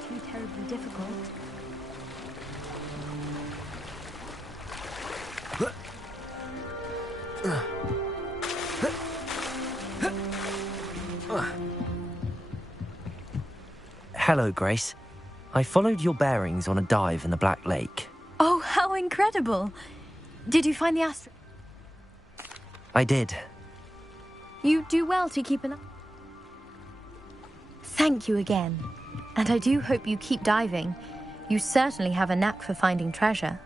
Too terribly difficult. Hello, Grace. I followed your bearings on a dive in the Black Lake. Oh, how incredible! Did you find the astro... I did. You do well to keep an eye. Thank you again. And I do hope you keep diving. You certainly have a knack for finding treasure.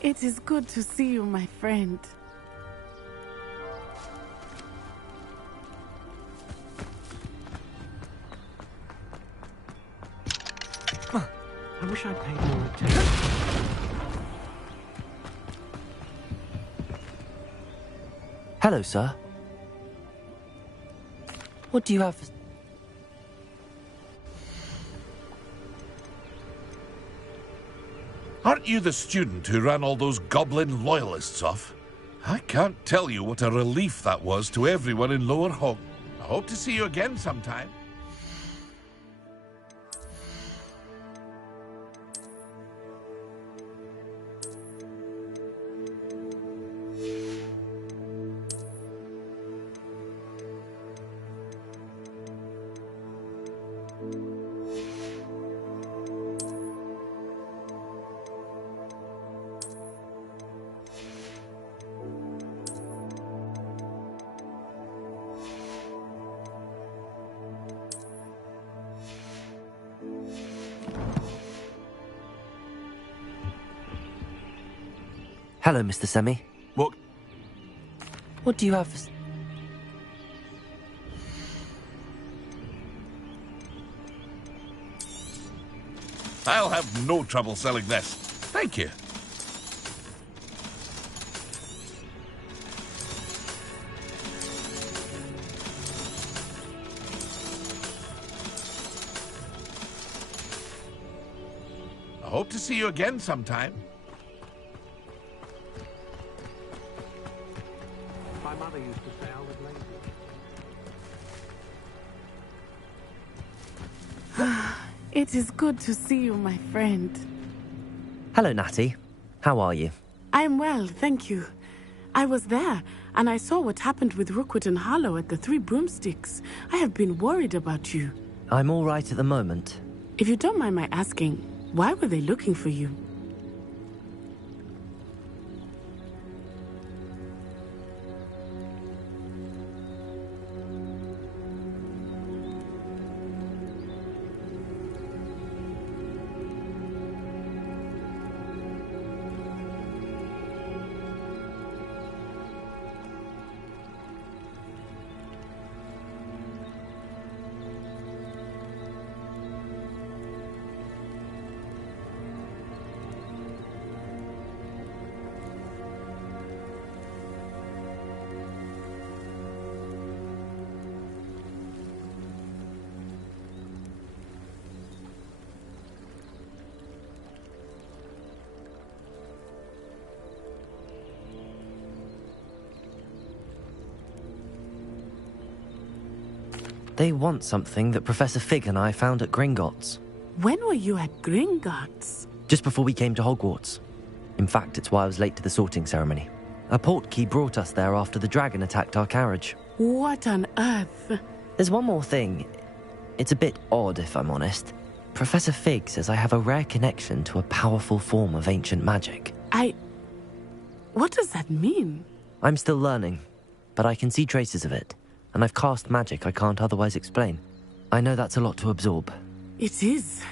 It is good to see you, my friend. I wish I'd paid more attention. Hello, sir. What do you have? Weren't you the student who ran all those goblin loyalists off? I can't tell you what a relief that was to everyone in Lower Hog. I hope to see you again sometime. Hello, Mr. Semi. What do you have? I'll have no trouble selling this. Thank you. I hope to see you again sometime. My mother used to say I was lazy. It is good to see you, my friend. Hello, Natty. How are you? I'm well, thank you. I was there, and I saw what happened with Rookwood and Harlow at the Three Broomsticks. I have been worried about you. I'm all right at the moment. If you don't mind my asking, why were they looking for you? They want something that Professor Fig and I found at Gringotts. When were you at Gringotts? Just before we came to Hogwarts. In fact, it's why I was late to the sorting ceremony. A portkey brought us there after the dragon attacked our carriage. What on earth? There's one more thing. It's a bit odd, if I'm honest. Professor Fig says I have a rare connection to a powerful form of ancient magic. What does that mean? I'm still learning, but I can see traces of it. And I've cast magic I can't otherwise explain. I know that's a lot to absorb. It is.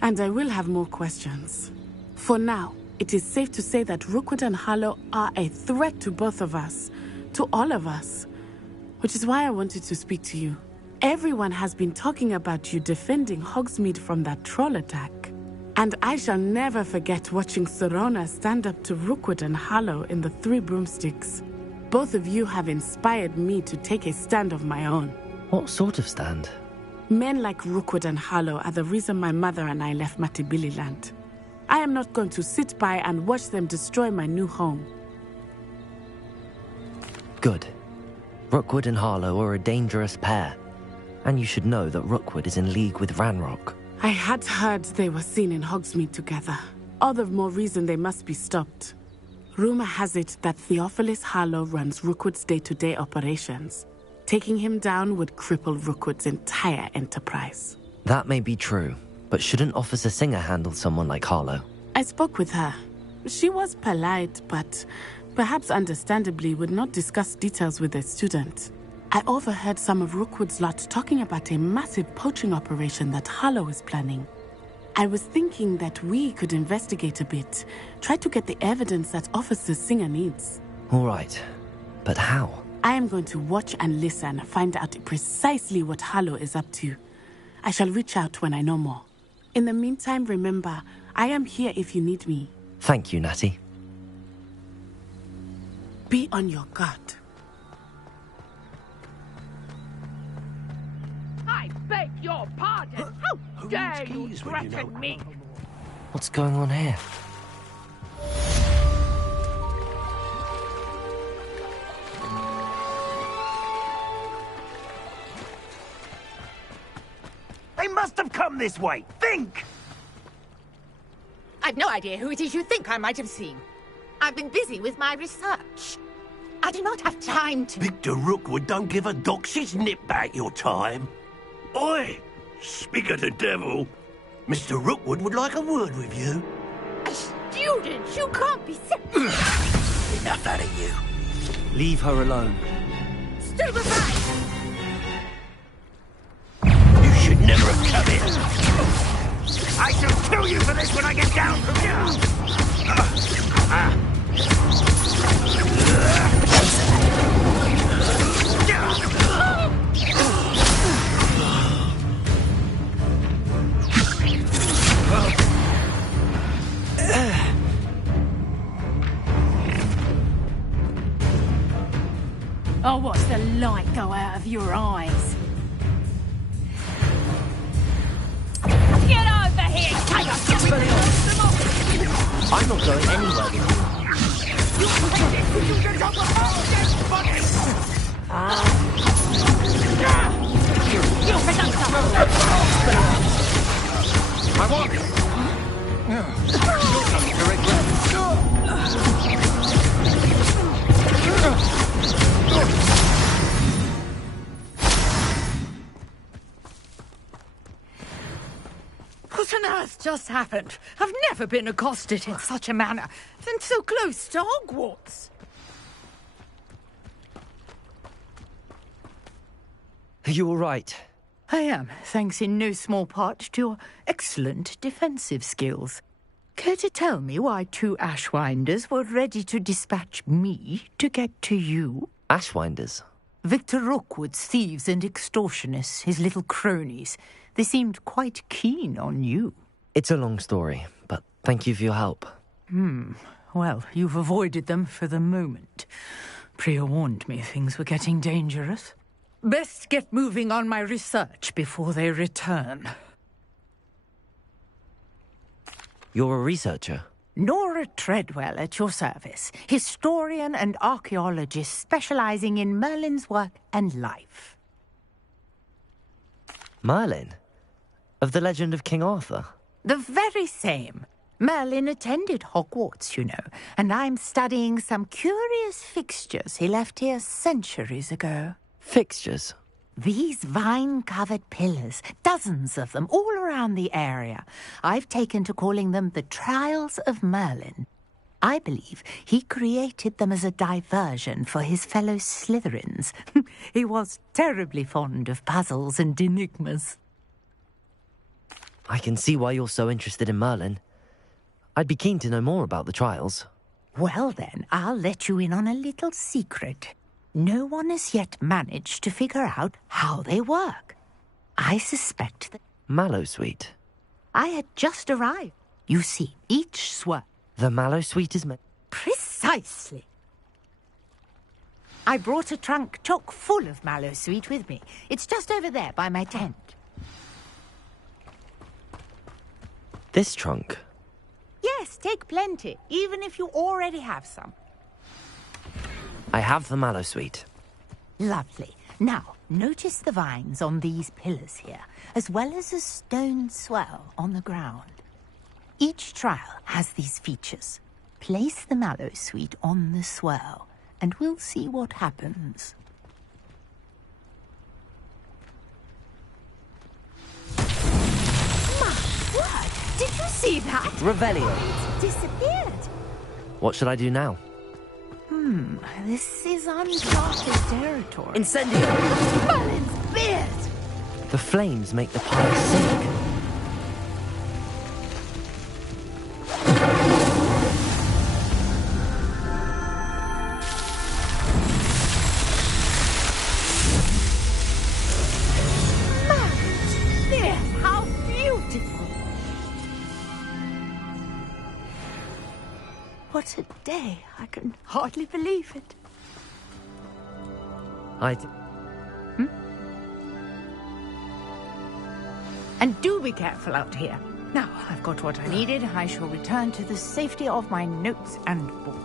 And I will have more questions. For now, it is safe to say that Rookwood and Harlow are a threat to both of us. To all of us. Which is why I wanted to speak to you. Everyone has been talking about you defending Hogsmeade from that troll attack. And I shall never forget watching Sirona stand up to Rookwood and Harlow in the Three Broomsticks. Both of you have inspired me to take a stand of my own. What sort of stand? Men like Rookwood and Harlow are the reason my mother and I left Matabeleland. I am not going to sit by and watch them destroy my new home. Good. Rookwood and Harlow are a dangerous pair. And you should know that Rookwood is in league with Ranrock. I had heard they were seen in Hogsmeade together. All the more reason they must be stopped. Rumor has it that Theophilus Harlow runs Rookwood's day-to-day operations. Taking him down would cripple Rookwood's entire enterprise. That may be true, but shouldn't Officer Singer handle someone like Harlow? I spoke with her. She was polite, but perhaps understandably would not discuss details with a student. I overheard some of Rookwood's lot talking about a massive poaching operation that Harlow is planning. I was thinking that we could investigate a bit, try to get the evidence that Officer Singer needs. All right, but how? I am going to watch and listen, find out precisely what Harlow is up to. I shall reach out when I know more. In the meantime, remember, I am here if you need me. Thank you, Natty. Be on your guard. I beg your pardon. How dare you threaten me? What's going on here? They must have come this way. Think! I've no idea who it is you think I might have seen. I've been busy with my research. I do not have time to... Victor Rookwood don't give a doxy's nip back your time. Oi! Speak of the devil. Mr. Rookwood would like a word with you. A student? You can't be... Enough out of you. Leave her alone. Stupefy! You should never have come in. I shall kill you for this when I get down from here. Oh, what's the light go out of your eyes? Get over here! Take a I'm not going anywhere with I want it. You're coming to regret. What on earth just happened? I've never been accosted in such a manner, and so close to Hogwarts. Are you all right? I am, thanks in no small part to your excellent defensive skills. Care to tell me why 2 Ashwinders were ready to dispatch me to get to you? Ashwinders? Victor Rookwood's thieves and extortionists, his little cronies. They seemed quite keen on you. It's a long story, but thank you for your help. Well, you've avoided them for the moment. Priya warned me things were getting dangerous. Best get moving on my research before they return. You're a researcher? Nora Treadwell at your service. Historian and archaeologist specializing in Merlin's work and life. Merlin? Of the legend of King Arthur? The very same. Merlin attended Hogwarts, you know, and I'm studying some curious fixtures he left here centuries ago. Fixtures? These vine-covered pillars, dozens of them, all around the area. I've taken to calling them the Trials of Merlin. I believe he created them as a diversion for his fellow Slytherins. He was terribly fond of puzzles and enigmas. I can see why you're so interested in Merlin. I'd be keen to know more about the trials. Well then, I'll let you in on a little secret. No one has yet managed to figure out how they work. I suspect that... Mallowsweet? I had just arrived. You see, each swirl... The Mallowsweet is meant... Precisely. I brought a trunk chock full of Mallowsweet with me. It's just over there by my tent. This trunk? Yes, take plenty, even if you already have some. I have the Mallowsweet. Lovely. Now, notice the vines on these pillars here, as well as a stone swell on the ground. Each trial has these features. Place the Mallowsweet on the swell, and we'll see what happens. My word! Did you see that? Revelio. It's disappeared. What should I do now? This is uncharted territory. Incendio! Merlin's beard! The flames make the pile sink. Merlin's beard! How beautiful! What a day. I can hardly believe it. And do be careful out here. Now I've got what I needed. I shall return to the safety of my notes and books.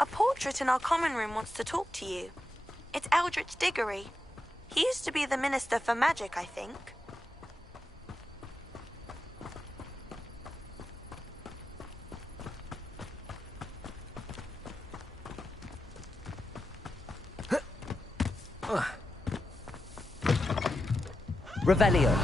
A portrait in our common room wants to talk to you. It's Eldritch Diggory. He used to be the Minister for Magic, I think. Revelio.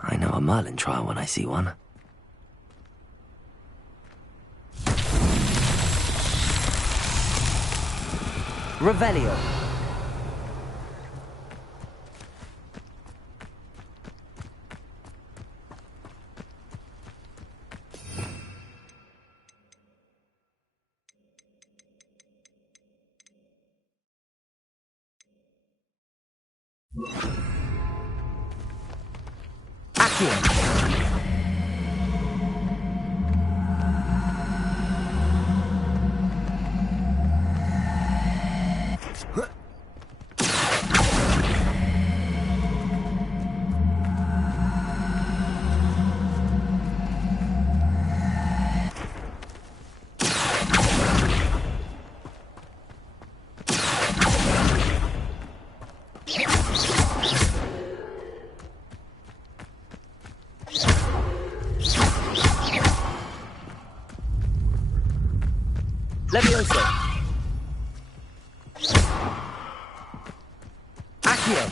I know a Merlin trial when I see one. Revelio. Accio. Levioso. Accio.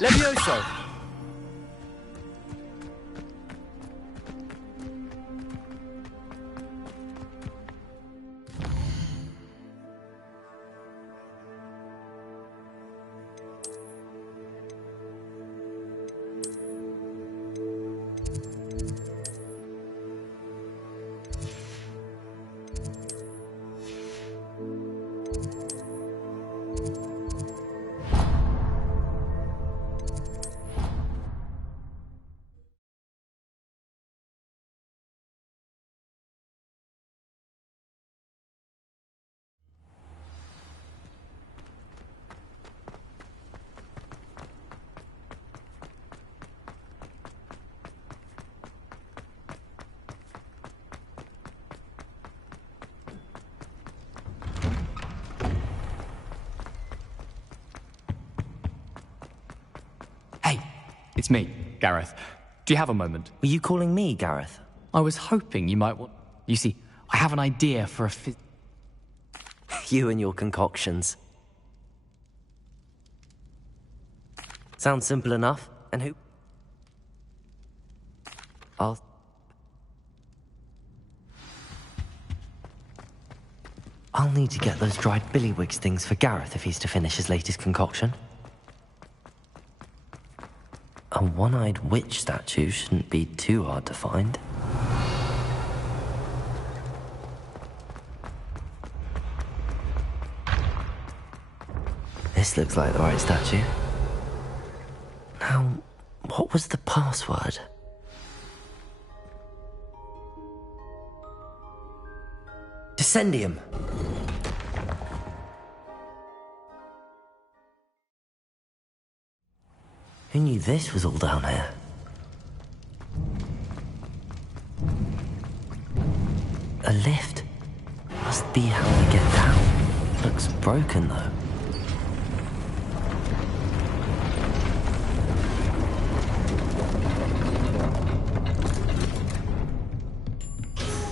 Levioso. It's me, Gareth. Do you have a moment? Were you calling me, Gareth? I was hoping you might want... You see, I have an idea for a You and your concoctions. Sounds simple enough. And who? I'll need to get those dried billywigs things for Gareth if he's to finish his latest concoction. A one-eyed witch statue shouldn't be too hard to find. This looks like the right statue. Now, what was the password? Descendium. Who knew this was all down here? A lift? Must be how we get down. Looks broken, though.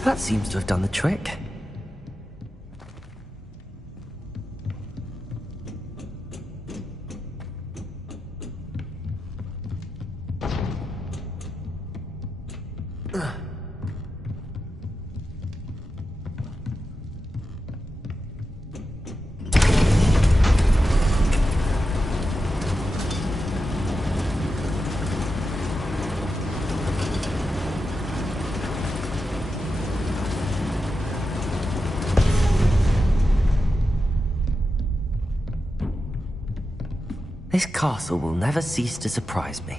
That seems to have done the trick. This castle will never cease to surprise me.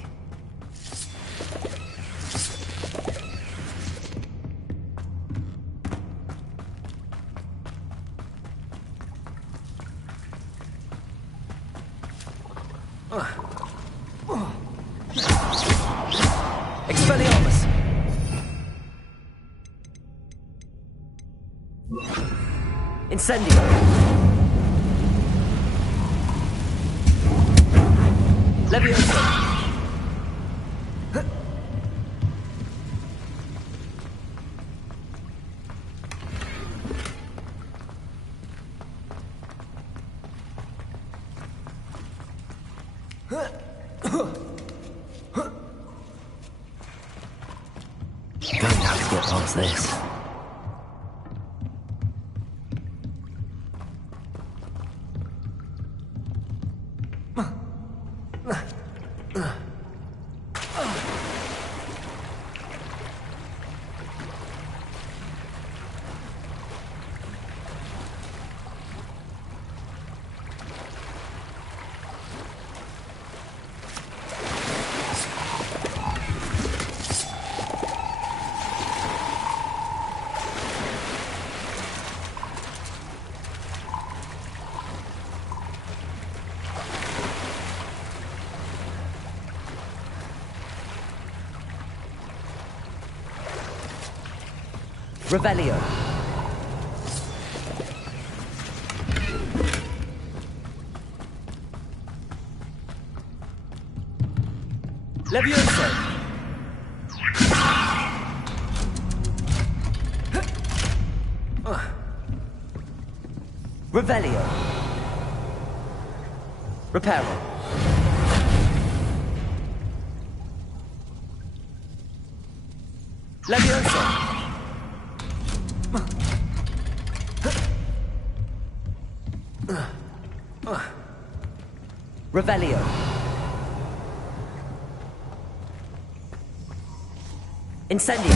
Expelliarmus! Incendio! Leviosa! Going to have to get past this. Revelio. Levioso. Revelio. Reparo. Levioso. Revelio. Incendio.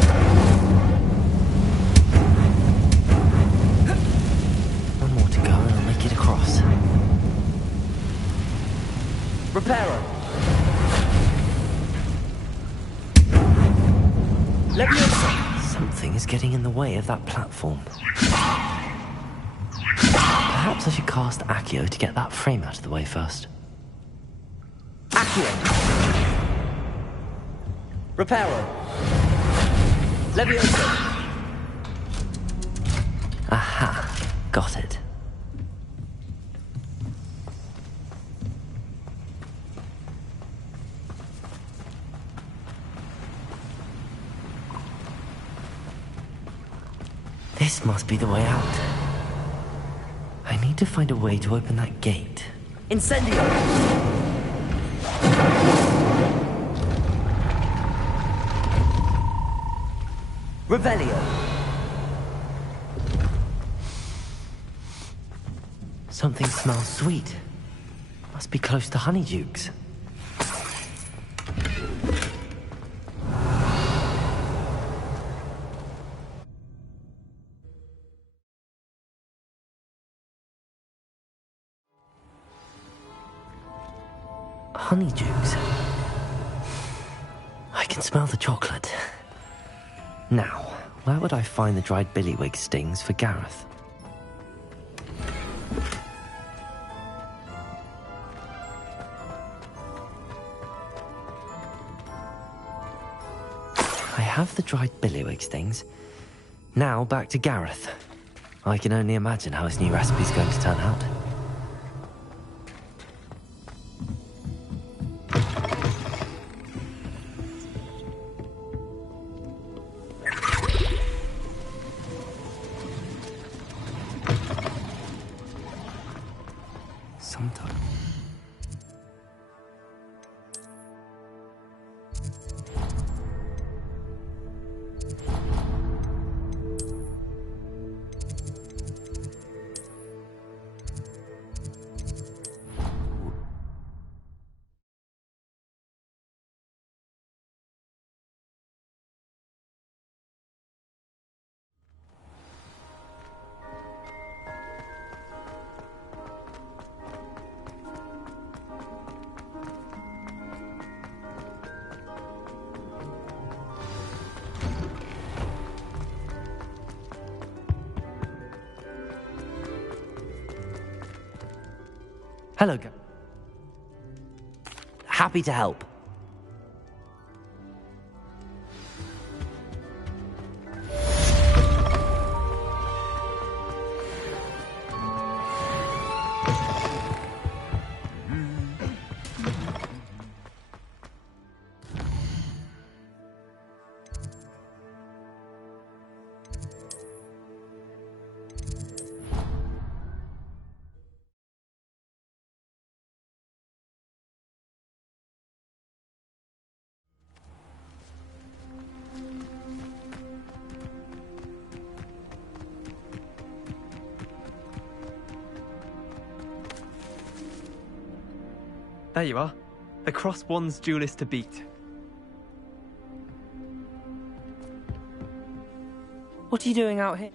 One more to go and I'll make it across. Reparo. Leviosa. Something is getting in the way of that platform. Perhaps I should cast Accio to get that frame out of the way first. Accio. Reparo. Leviosa. Aha. Got it. This must be the way out. I need to find a way to open that gate. Incendio! Revelio! Something smells sweet. Must be close to Honeydukes. Honeydukes. I can smell the chocolate. Now, where would I find the dried billywig stings for Gareth? I have the dried billywig stings. Now back to Gareth. I can only imagine how his new recipe's going to turn out. Sometimes. Hello, happy to help. There you are. The Crossed Wands duelist to beat. What are you doing out here?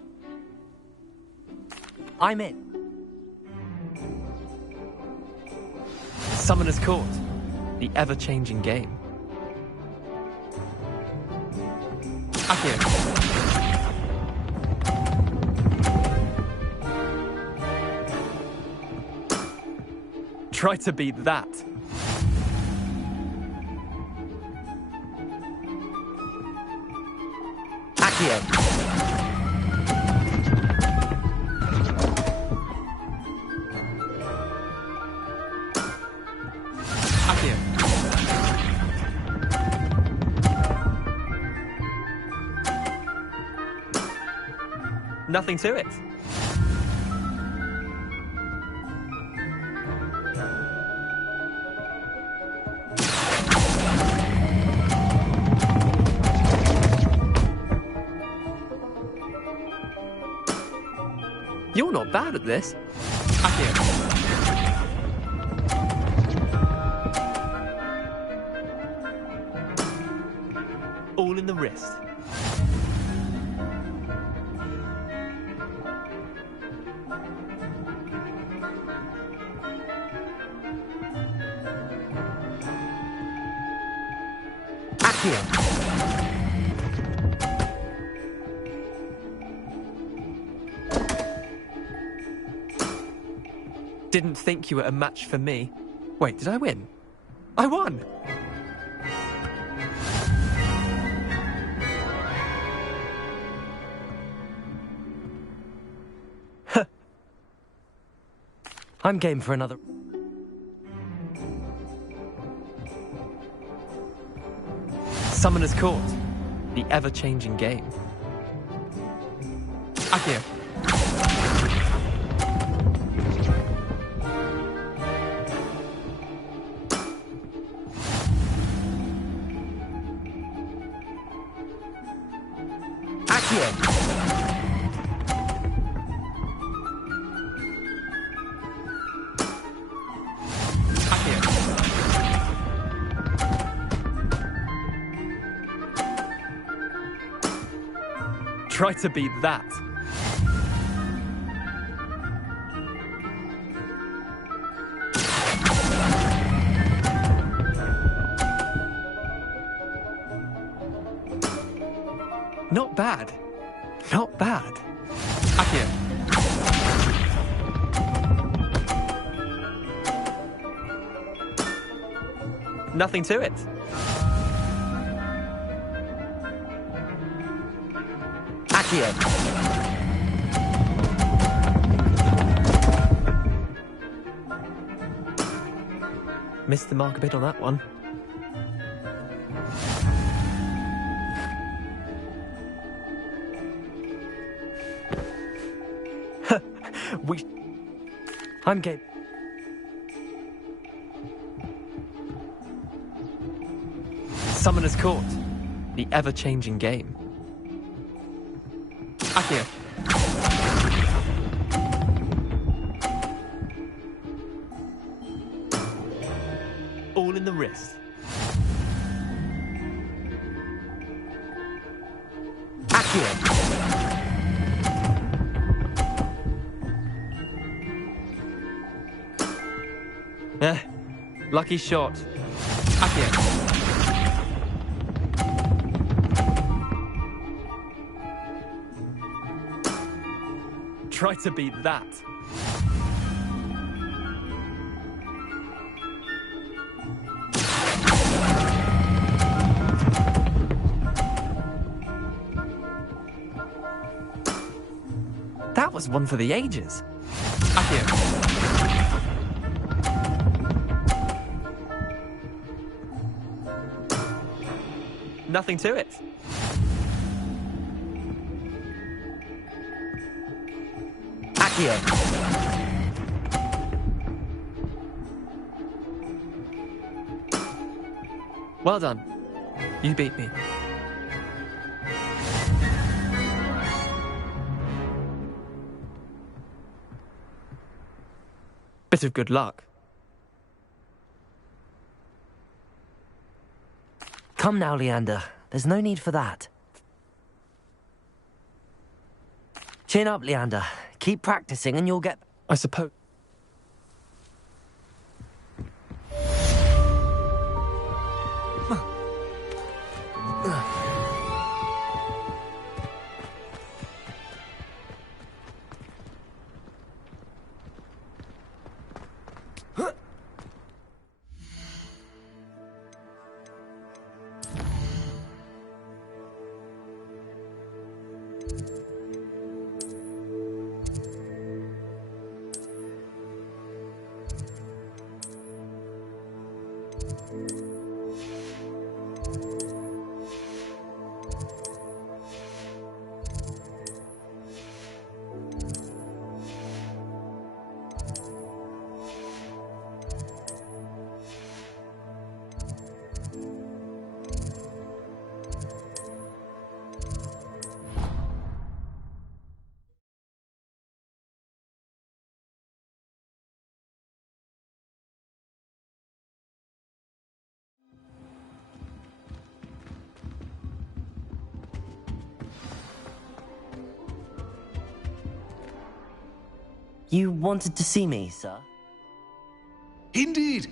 I'm in. Summoner's Court. The ever-changing game. Accio. Try to beat that. Accio. Accio. Nothing to it. You're not bad at this. Accio. All in the wrist. Accio. Didn't think you were a match for me. Wait, did I win? I won! I'm game for another. Summoner's Court. The ever-changing game. Accio. Try to beat that. Not bad. Not bad. Accio. Nothing to it. Accio. Missed the mark a bit on that one. I'm Gabe. Summoner's Court. The ever-changing game. Accio. All in the wrist. Accio. Lucky shot. Accio. Try to beat that. That was one for the ages. Accio. Nothing to it. Accio. Well done. You beat me. Bit of good luck. Come now, Leander. There's no need for that. Chin up, Leander. Keep practicing and you'll get... I suppose... You wanted to see me, sir? Indeed.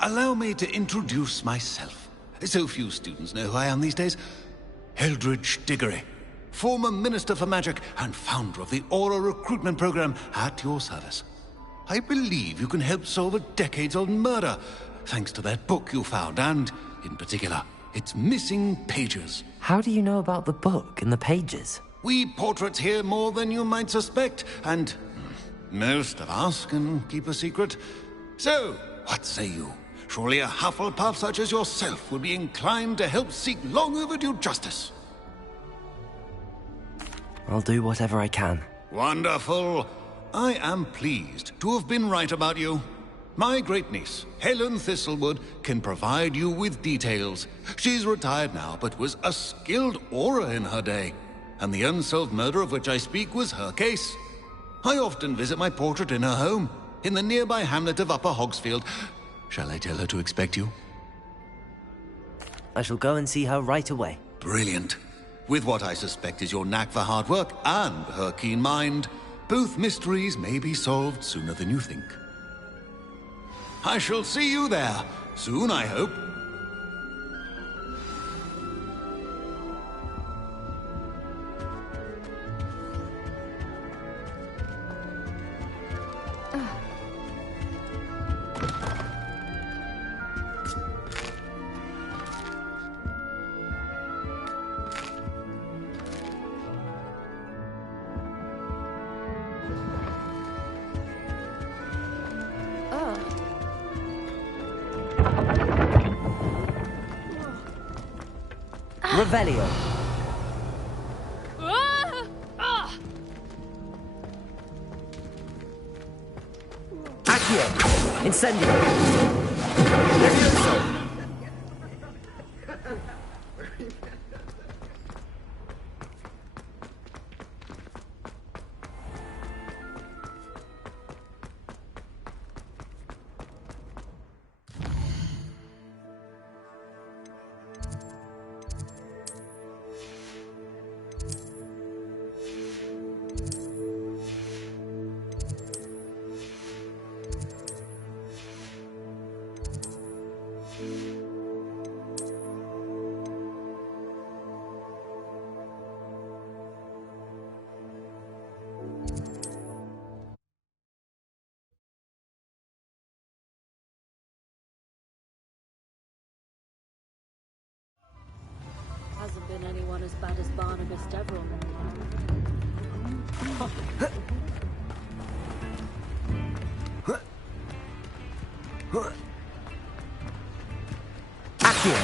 Allow me to introduce myself. So few students know who I am these days. Eldridge Diggory, former Minister for Magic and founder of the Aura Recruitment Program, at your service. I believe you can help solve a decades-old murder, thanks to that book you found, and, in particular, its missing pages. How do you know about the book and the pages? We portraits hear more than you might suspect, and most of us can keep a secret. So, what say you? Surely a Hufflepuff such as yourself would be inclined to help seek long overdue justice. I'll do whatever I can. Wonderful. I am pleased to have been right about you. My great-niece, Helen Thistlewood, can provide you with details. She's retired now, but was a skilled aura in her day. And the unsolved murder of which I speak was her case. I often visit my portrait in her home, in the nearby hamlet of Upper Hogsfield. Shall I tell her to expect you? I shall go and see her right away. Brilliant. With what I suspect is your knack for hard work and her keen mind, both mysteries may be solved sooner than you think. I shall see you there, soon I hope. Revelio. Accio. Incendio. Levioso. Hasn't been anyone as bad as Barnabas Deverell. Accio.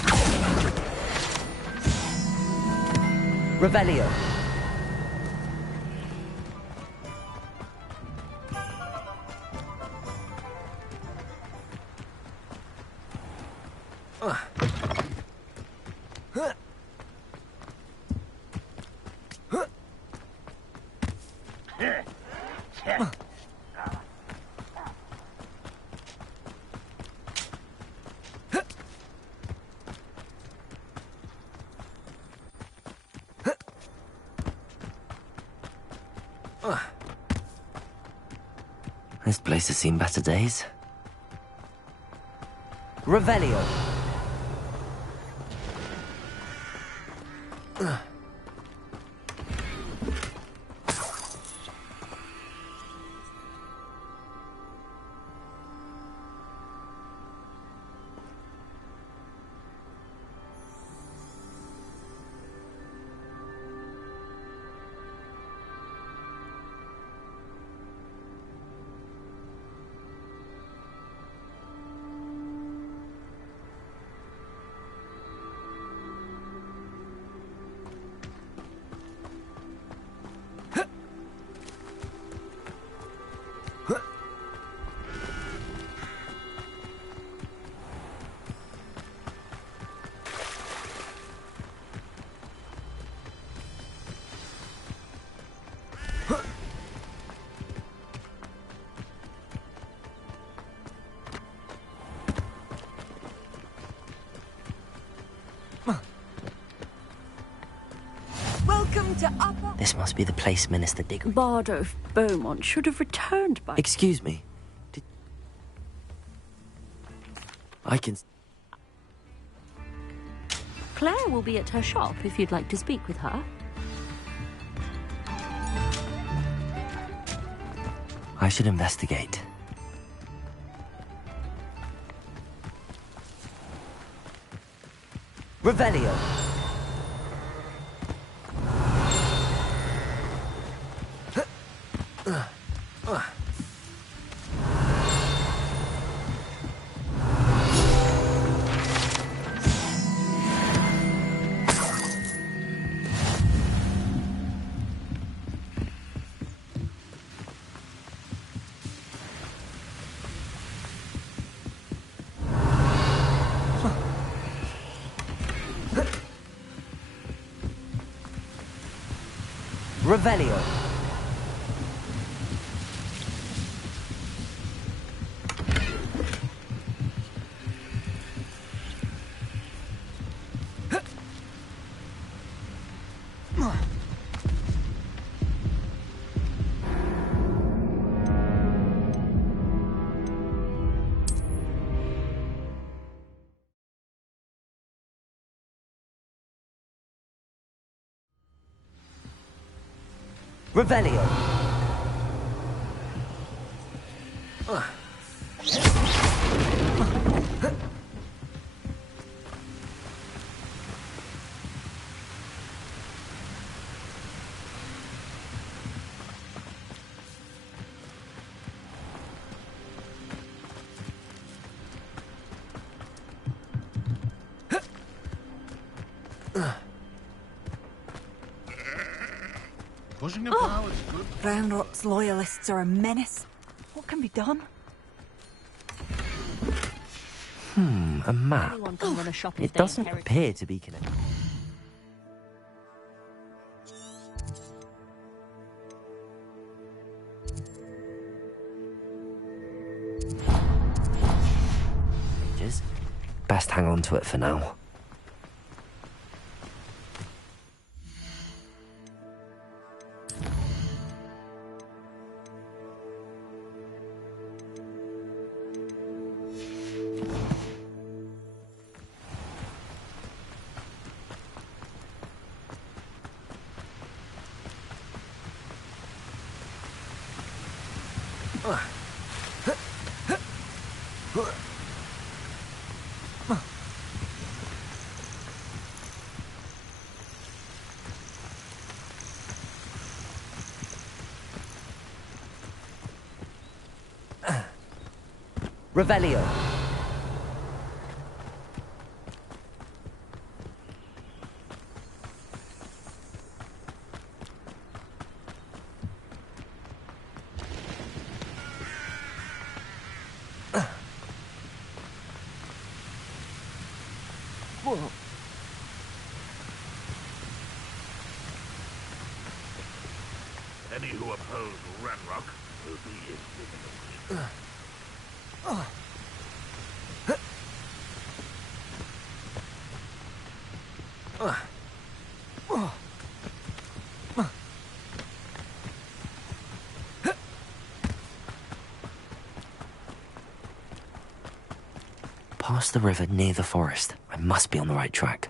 Revelio. This place has seen better days. Revelio. Welcome to Upper... This must be the place Minister Diggory... Bardolph Beaumont should have returned by... Excuse me. I can... Claire will be at her shop if you'd like to speak with her. I should investigate. Revelio. Revelio. Revelio. pushing it now. It's good. Roundrock's loyalists are a menace. What can be done? A map. Anyone can run a shop if It they doesn't inherit. appear to be connected. Best hang on to it for now. Revelio. Any who oppose Ranrock will be indignant. Past the river near the forest. I must be on the right track.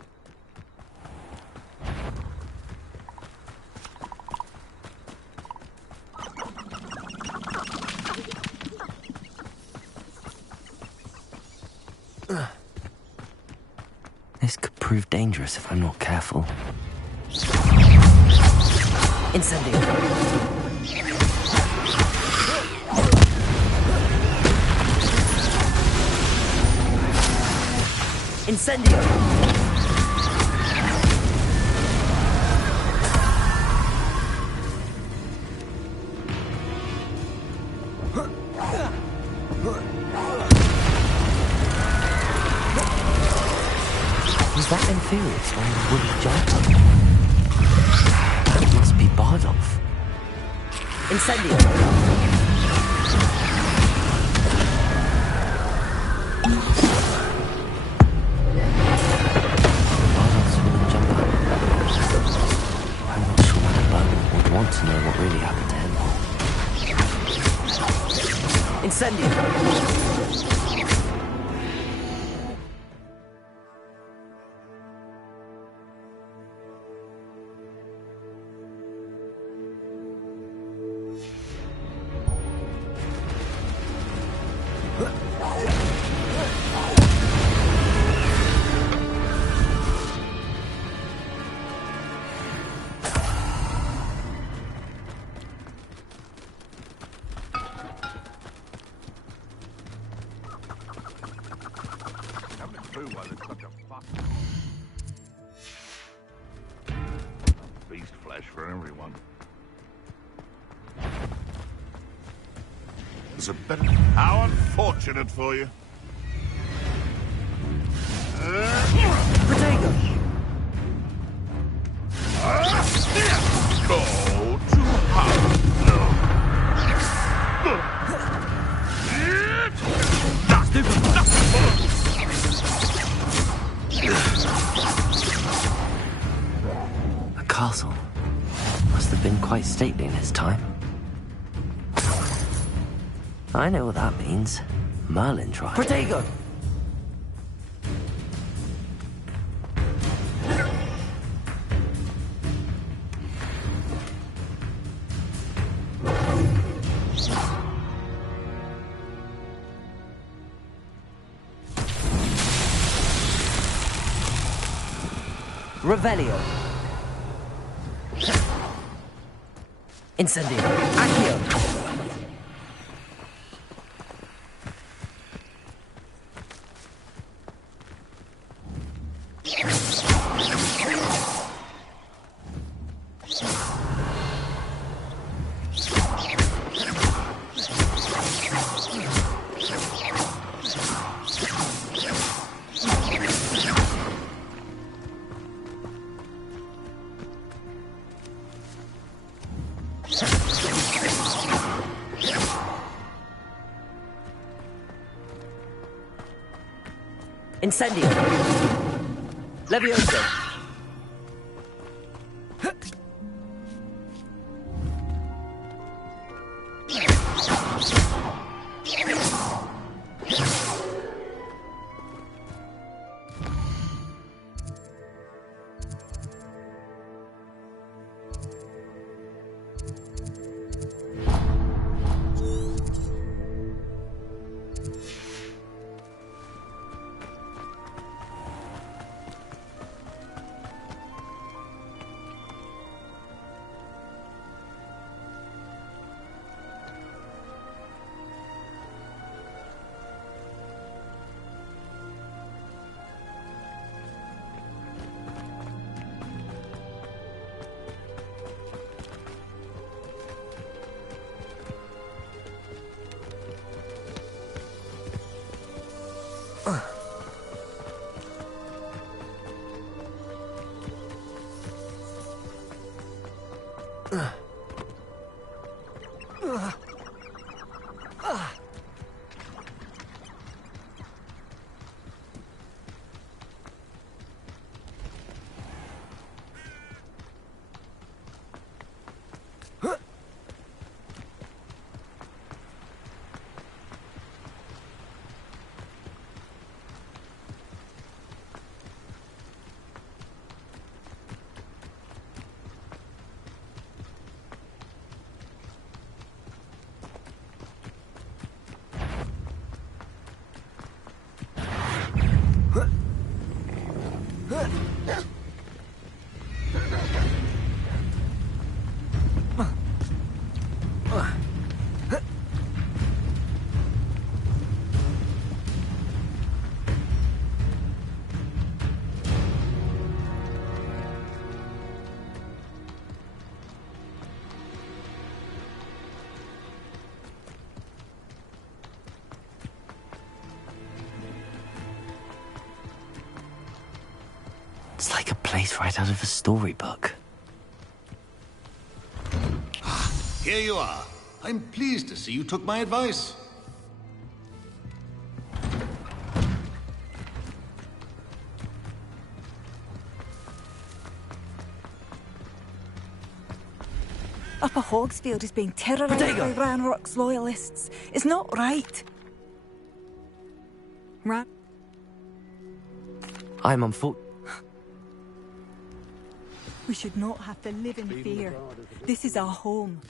This could prove dangerous if I'm not careful. Incendio! Incendio! Was that Inferius wearing a woolly jumper? That must be Bardolph. Incendio! Want to know what really happened to him. Incendio! Beast flesh for everyone. There's a better... How unfortunate for you. Protego! Go to house. A castle. Must have been quite stately in its time. I know what that means. Merlin tried. Protego! Revelio. Incendio. Accio. Incendio. Levioso. It's like a place right out of a storybook. Here you are. I'm pleased to see you took my advice. Upper Hogsfield is being terrorised by Ranrock's loyalists. It's not right. I'm unfortunate. We should not have to live in fear. This is our home.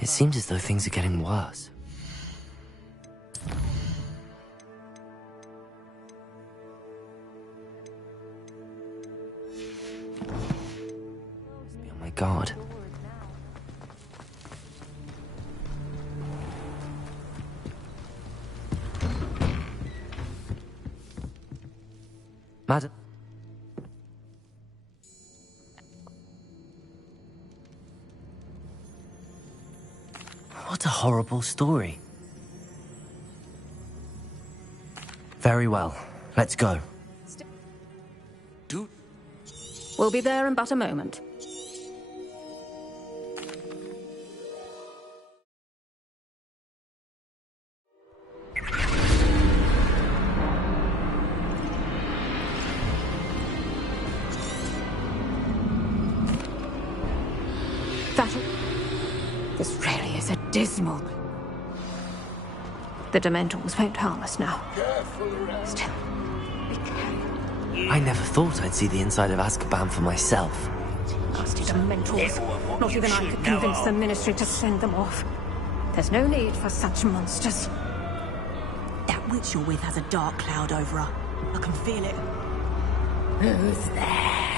It seems as though things are getting worse. Be on my guard. Madam. What a horrible story. Very well. Let's go. We'll be there in but a moment. This really is a dismal. The Dementors won't harm us now. Still, be careful. I never thought I'd see the inside of Azkaban for myself. Nasty Dementors. Not even I could convince the Ministry to send them off. There's no need for such monsters. That witch you're with has a dark cloud over her. I can feel it. Who's there?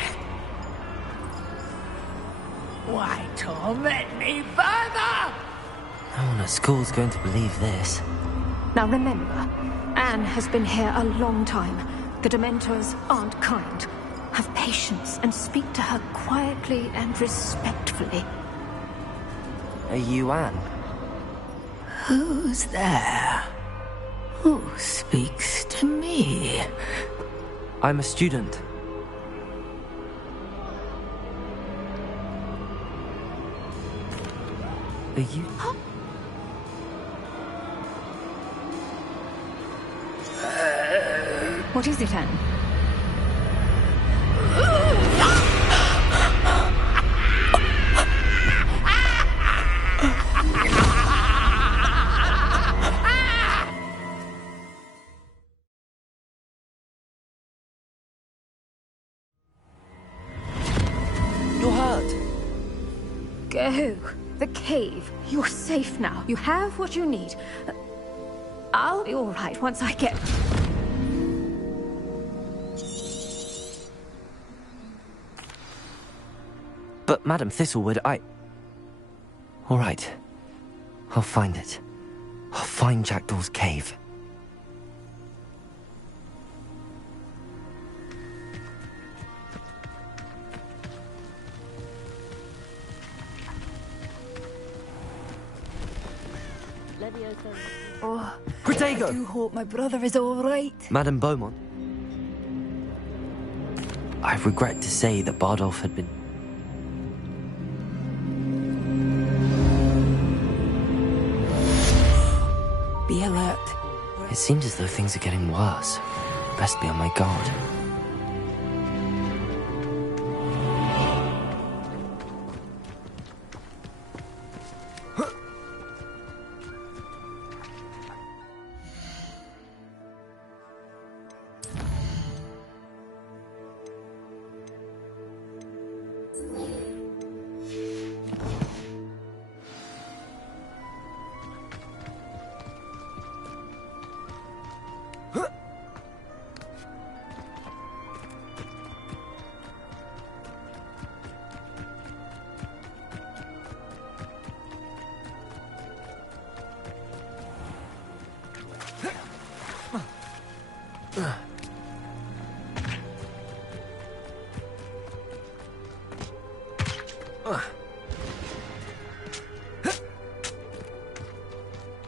Why torment me further? No one at school's going to believe this. Now remember, Anne has been here a long time. The Dementors aren't kind. Have patience and speak to her quietly and respectfully. Are you Anne? Who's there? Who speaks to me? I'm a student. Are you... What is it, Anne? You're hurt. Go. The cave. You're safe now. You have what you need. I'll be all right once I get... But, Madam Thistlewood, All right. I'll find it. I'll find Jackdaw's cave. Oh, Protego! I do hope my brother is all right. Madame Beaumont. I regret to say that Bardolph had been... Be alert. It seems as though things are getting worse. Best be on my guard.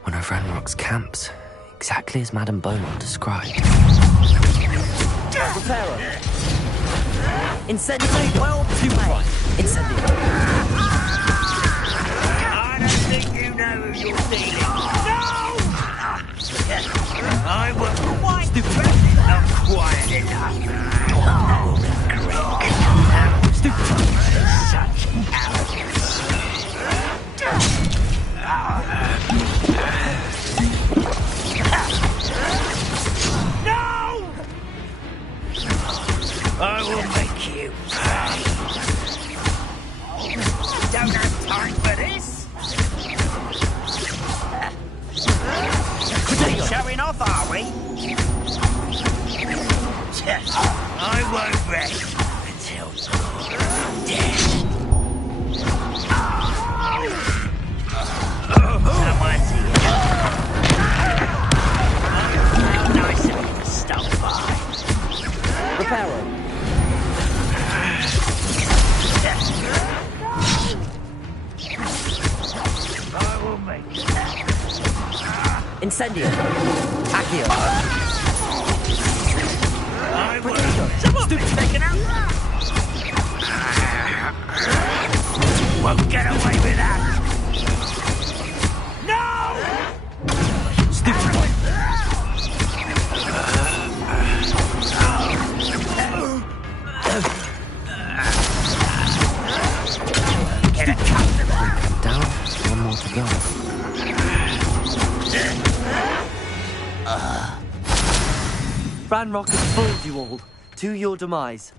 One of Ranrock's camps, exactly as Madame Beaumont described. Reparo! Incendio! Well, too right. Incendio! I don't think you know who you're dealing with. No! I was quite not quiet enough. Stupid! Such arrogance. No! I will make you pay. Don't have time for this. Showing off, are we? I won't rest until death. Someone see it. How nice of you to stop by. Reparo! I will make it. Incendio! Accio! I will. Someone been taken out. Won't get away with that. No! Stupid! Get a customer. Down, one more to go. Ranrock has fooled you all. To your demise.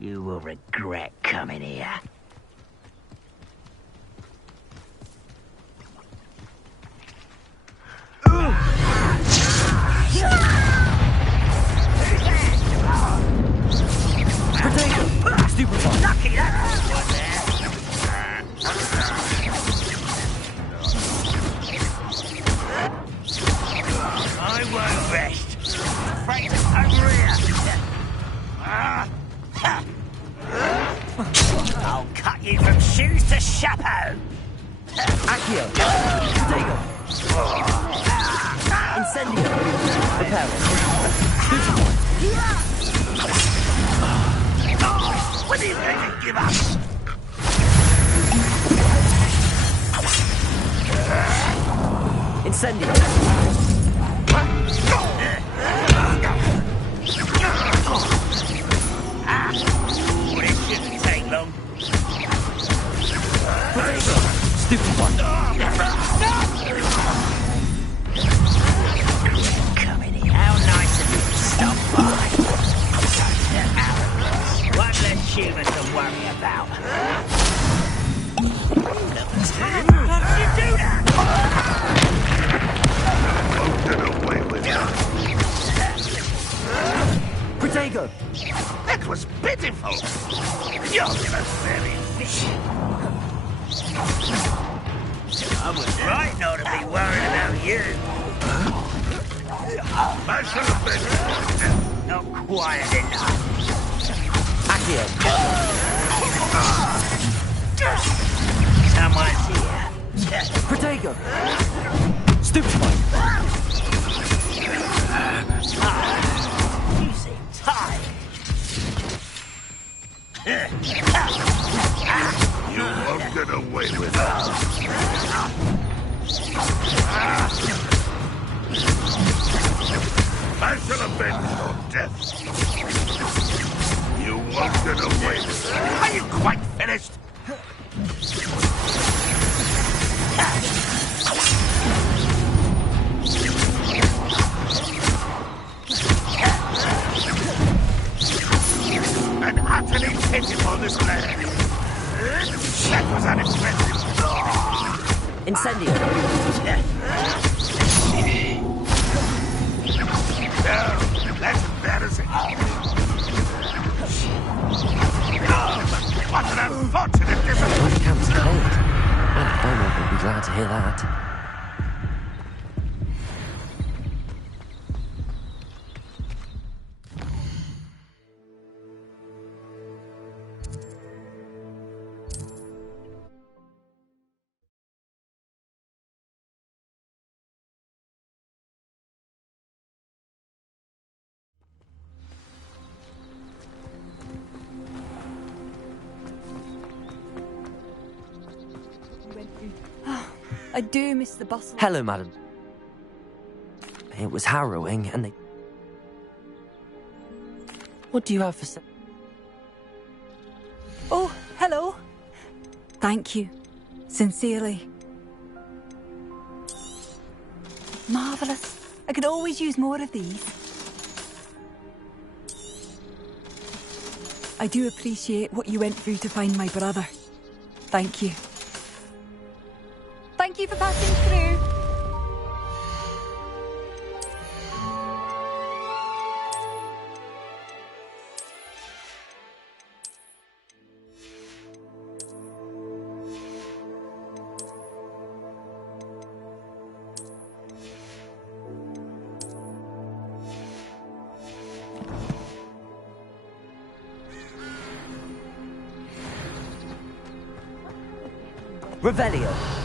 You will regret coming here. Potato! Stupid one! Lucky that's one there. I won't rest. Frank, over here. I'll cut you from shoes to chapeau. Accio! Potato! Incendio! Reparo! Stupid one! When are you going to give up? Incendio! Well, it shouldn't take long. Stupid one! Come in here. How nice of you to stop by. One less human to worry about. How did you do that? Get away with Protego! That was pitiful. You're gonna very fish. I was right not to be worried about you. I should have been. Not quiet enough. Accio! Someone's here. Protego! Stupid one! You seem tired. You won't get away with it. I shall avenge your death. You won't get away with it. Are you quite finished? An utterly pitiful this land. That was unimpressive. Incendio! No, that's embarrassing. What an unfortunate disappointment. My camp's cold. Well, Beaumont will be glad to hear that. I do miss the bustle. Hello, madam. It was harrowing, and they... What do you have for sale? Oh, hello. Thank you. Sincerely. Marvellous. I could always use more of these. I do appreciate what you went through to find my brother. Thank you. Thank you for passing through. Revelio!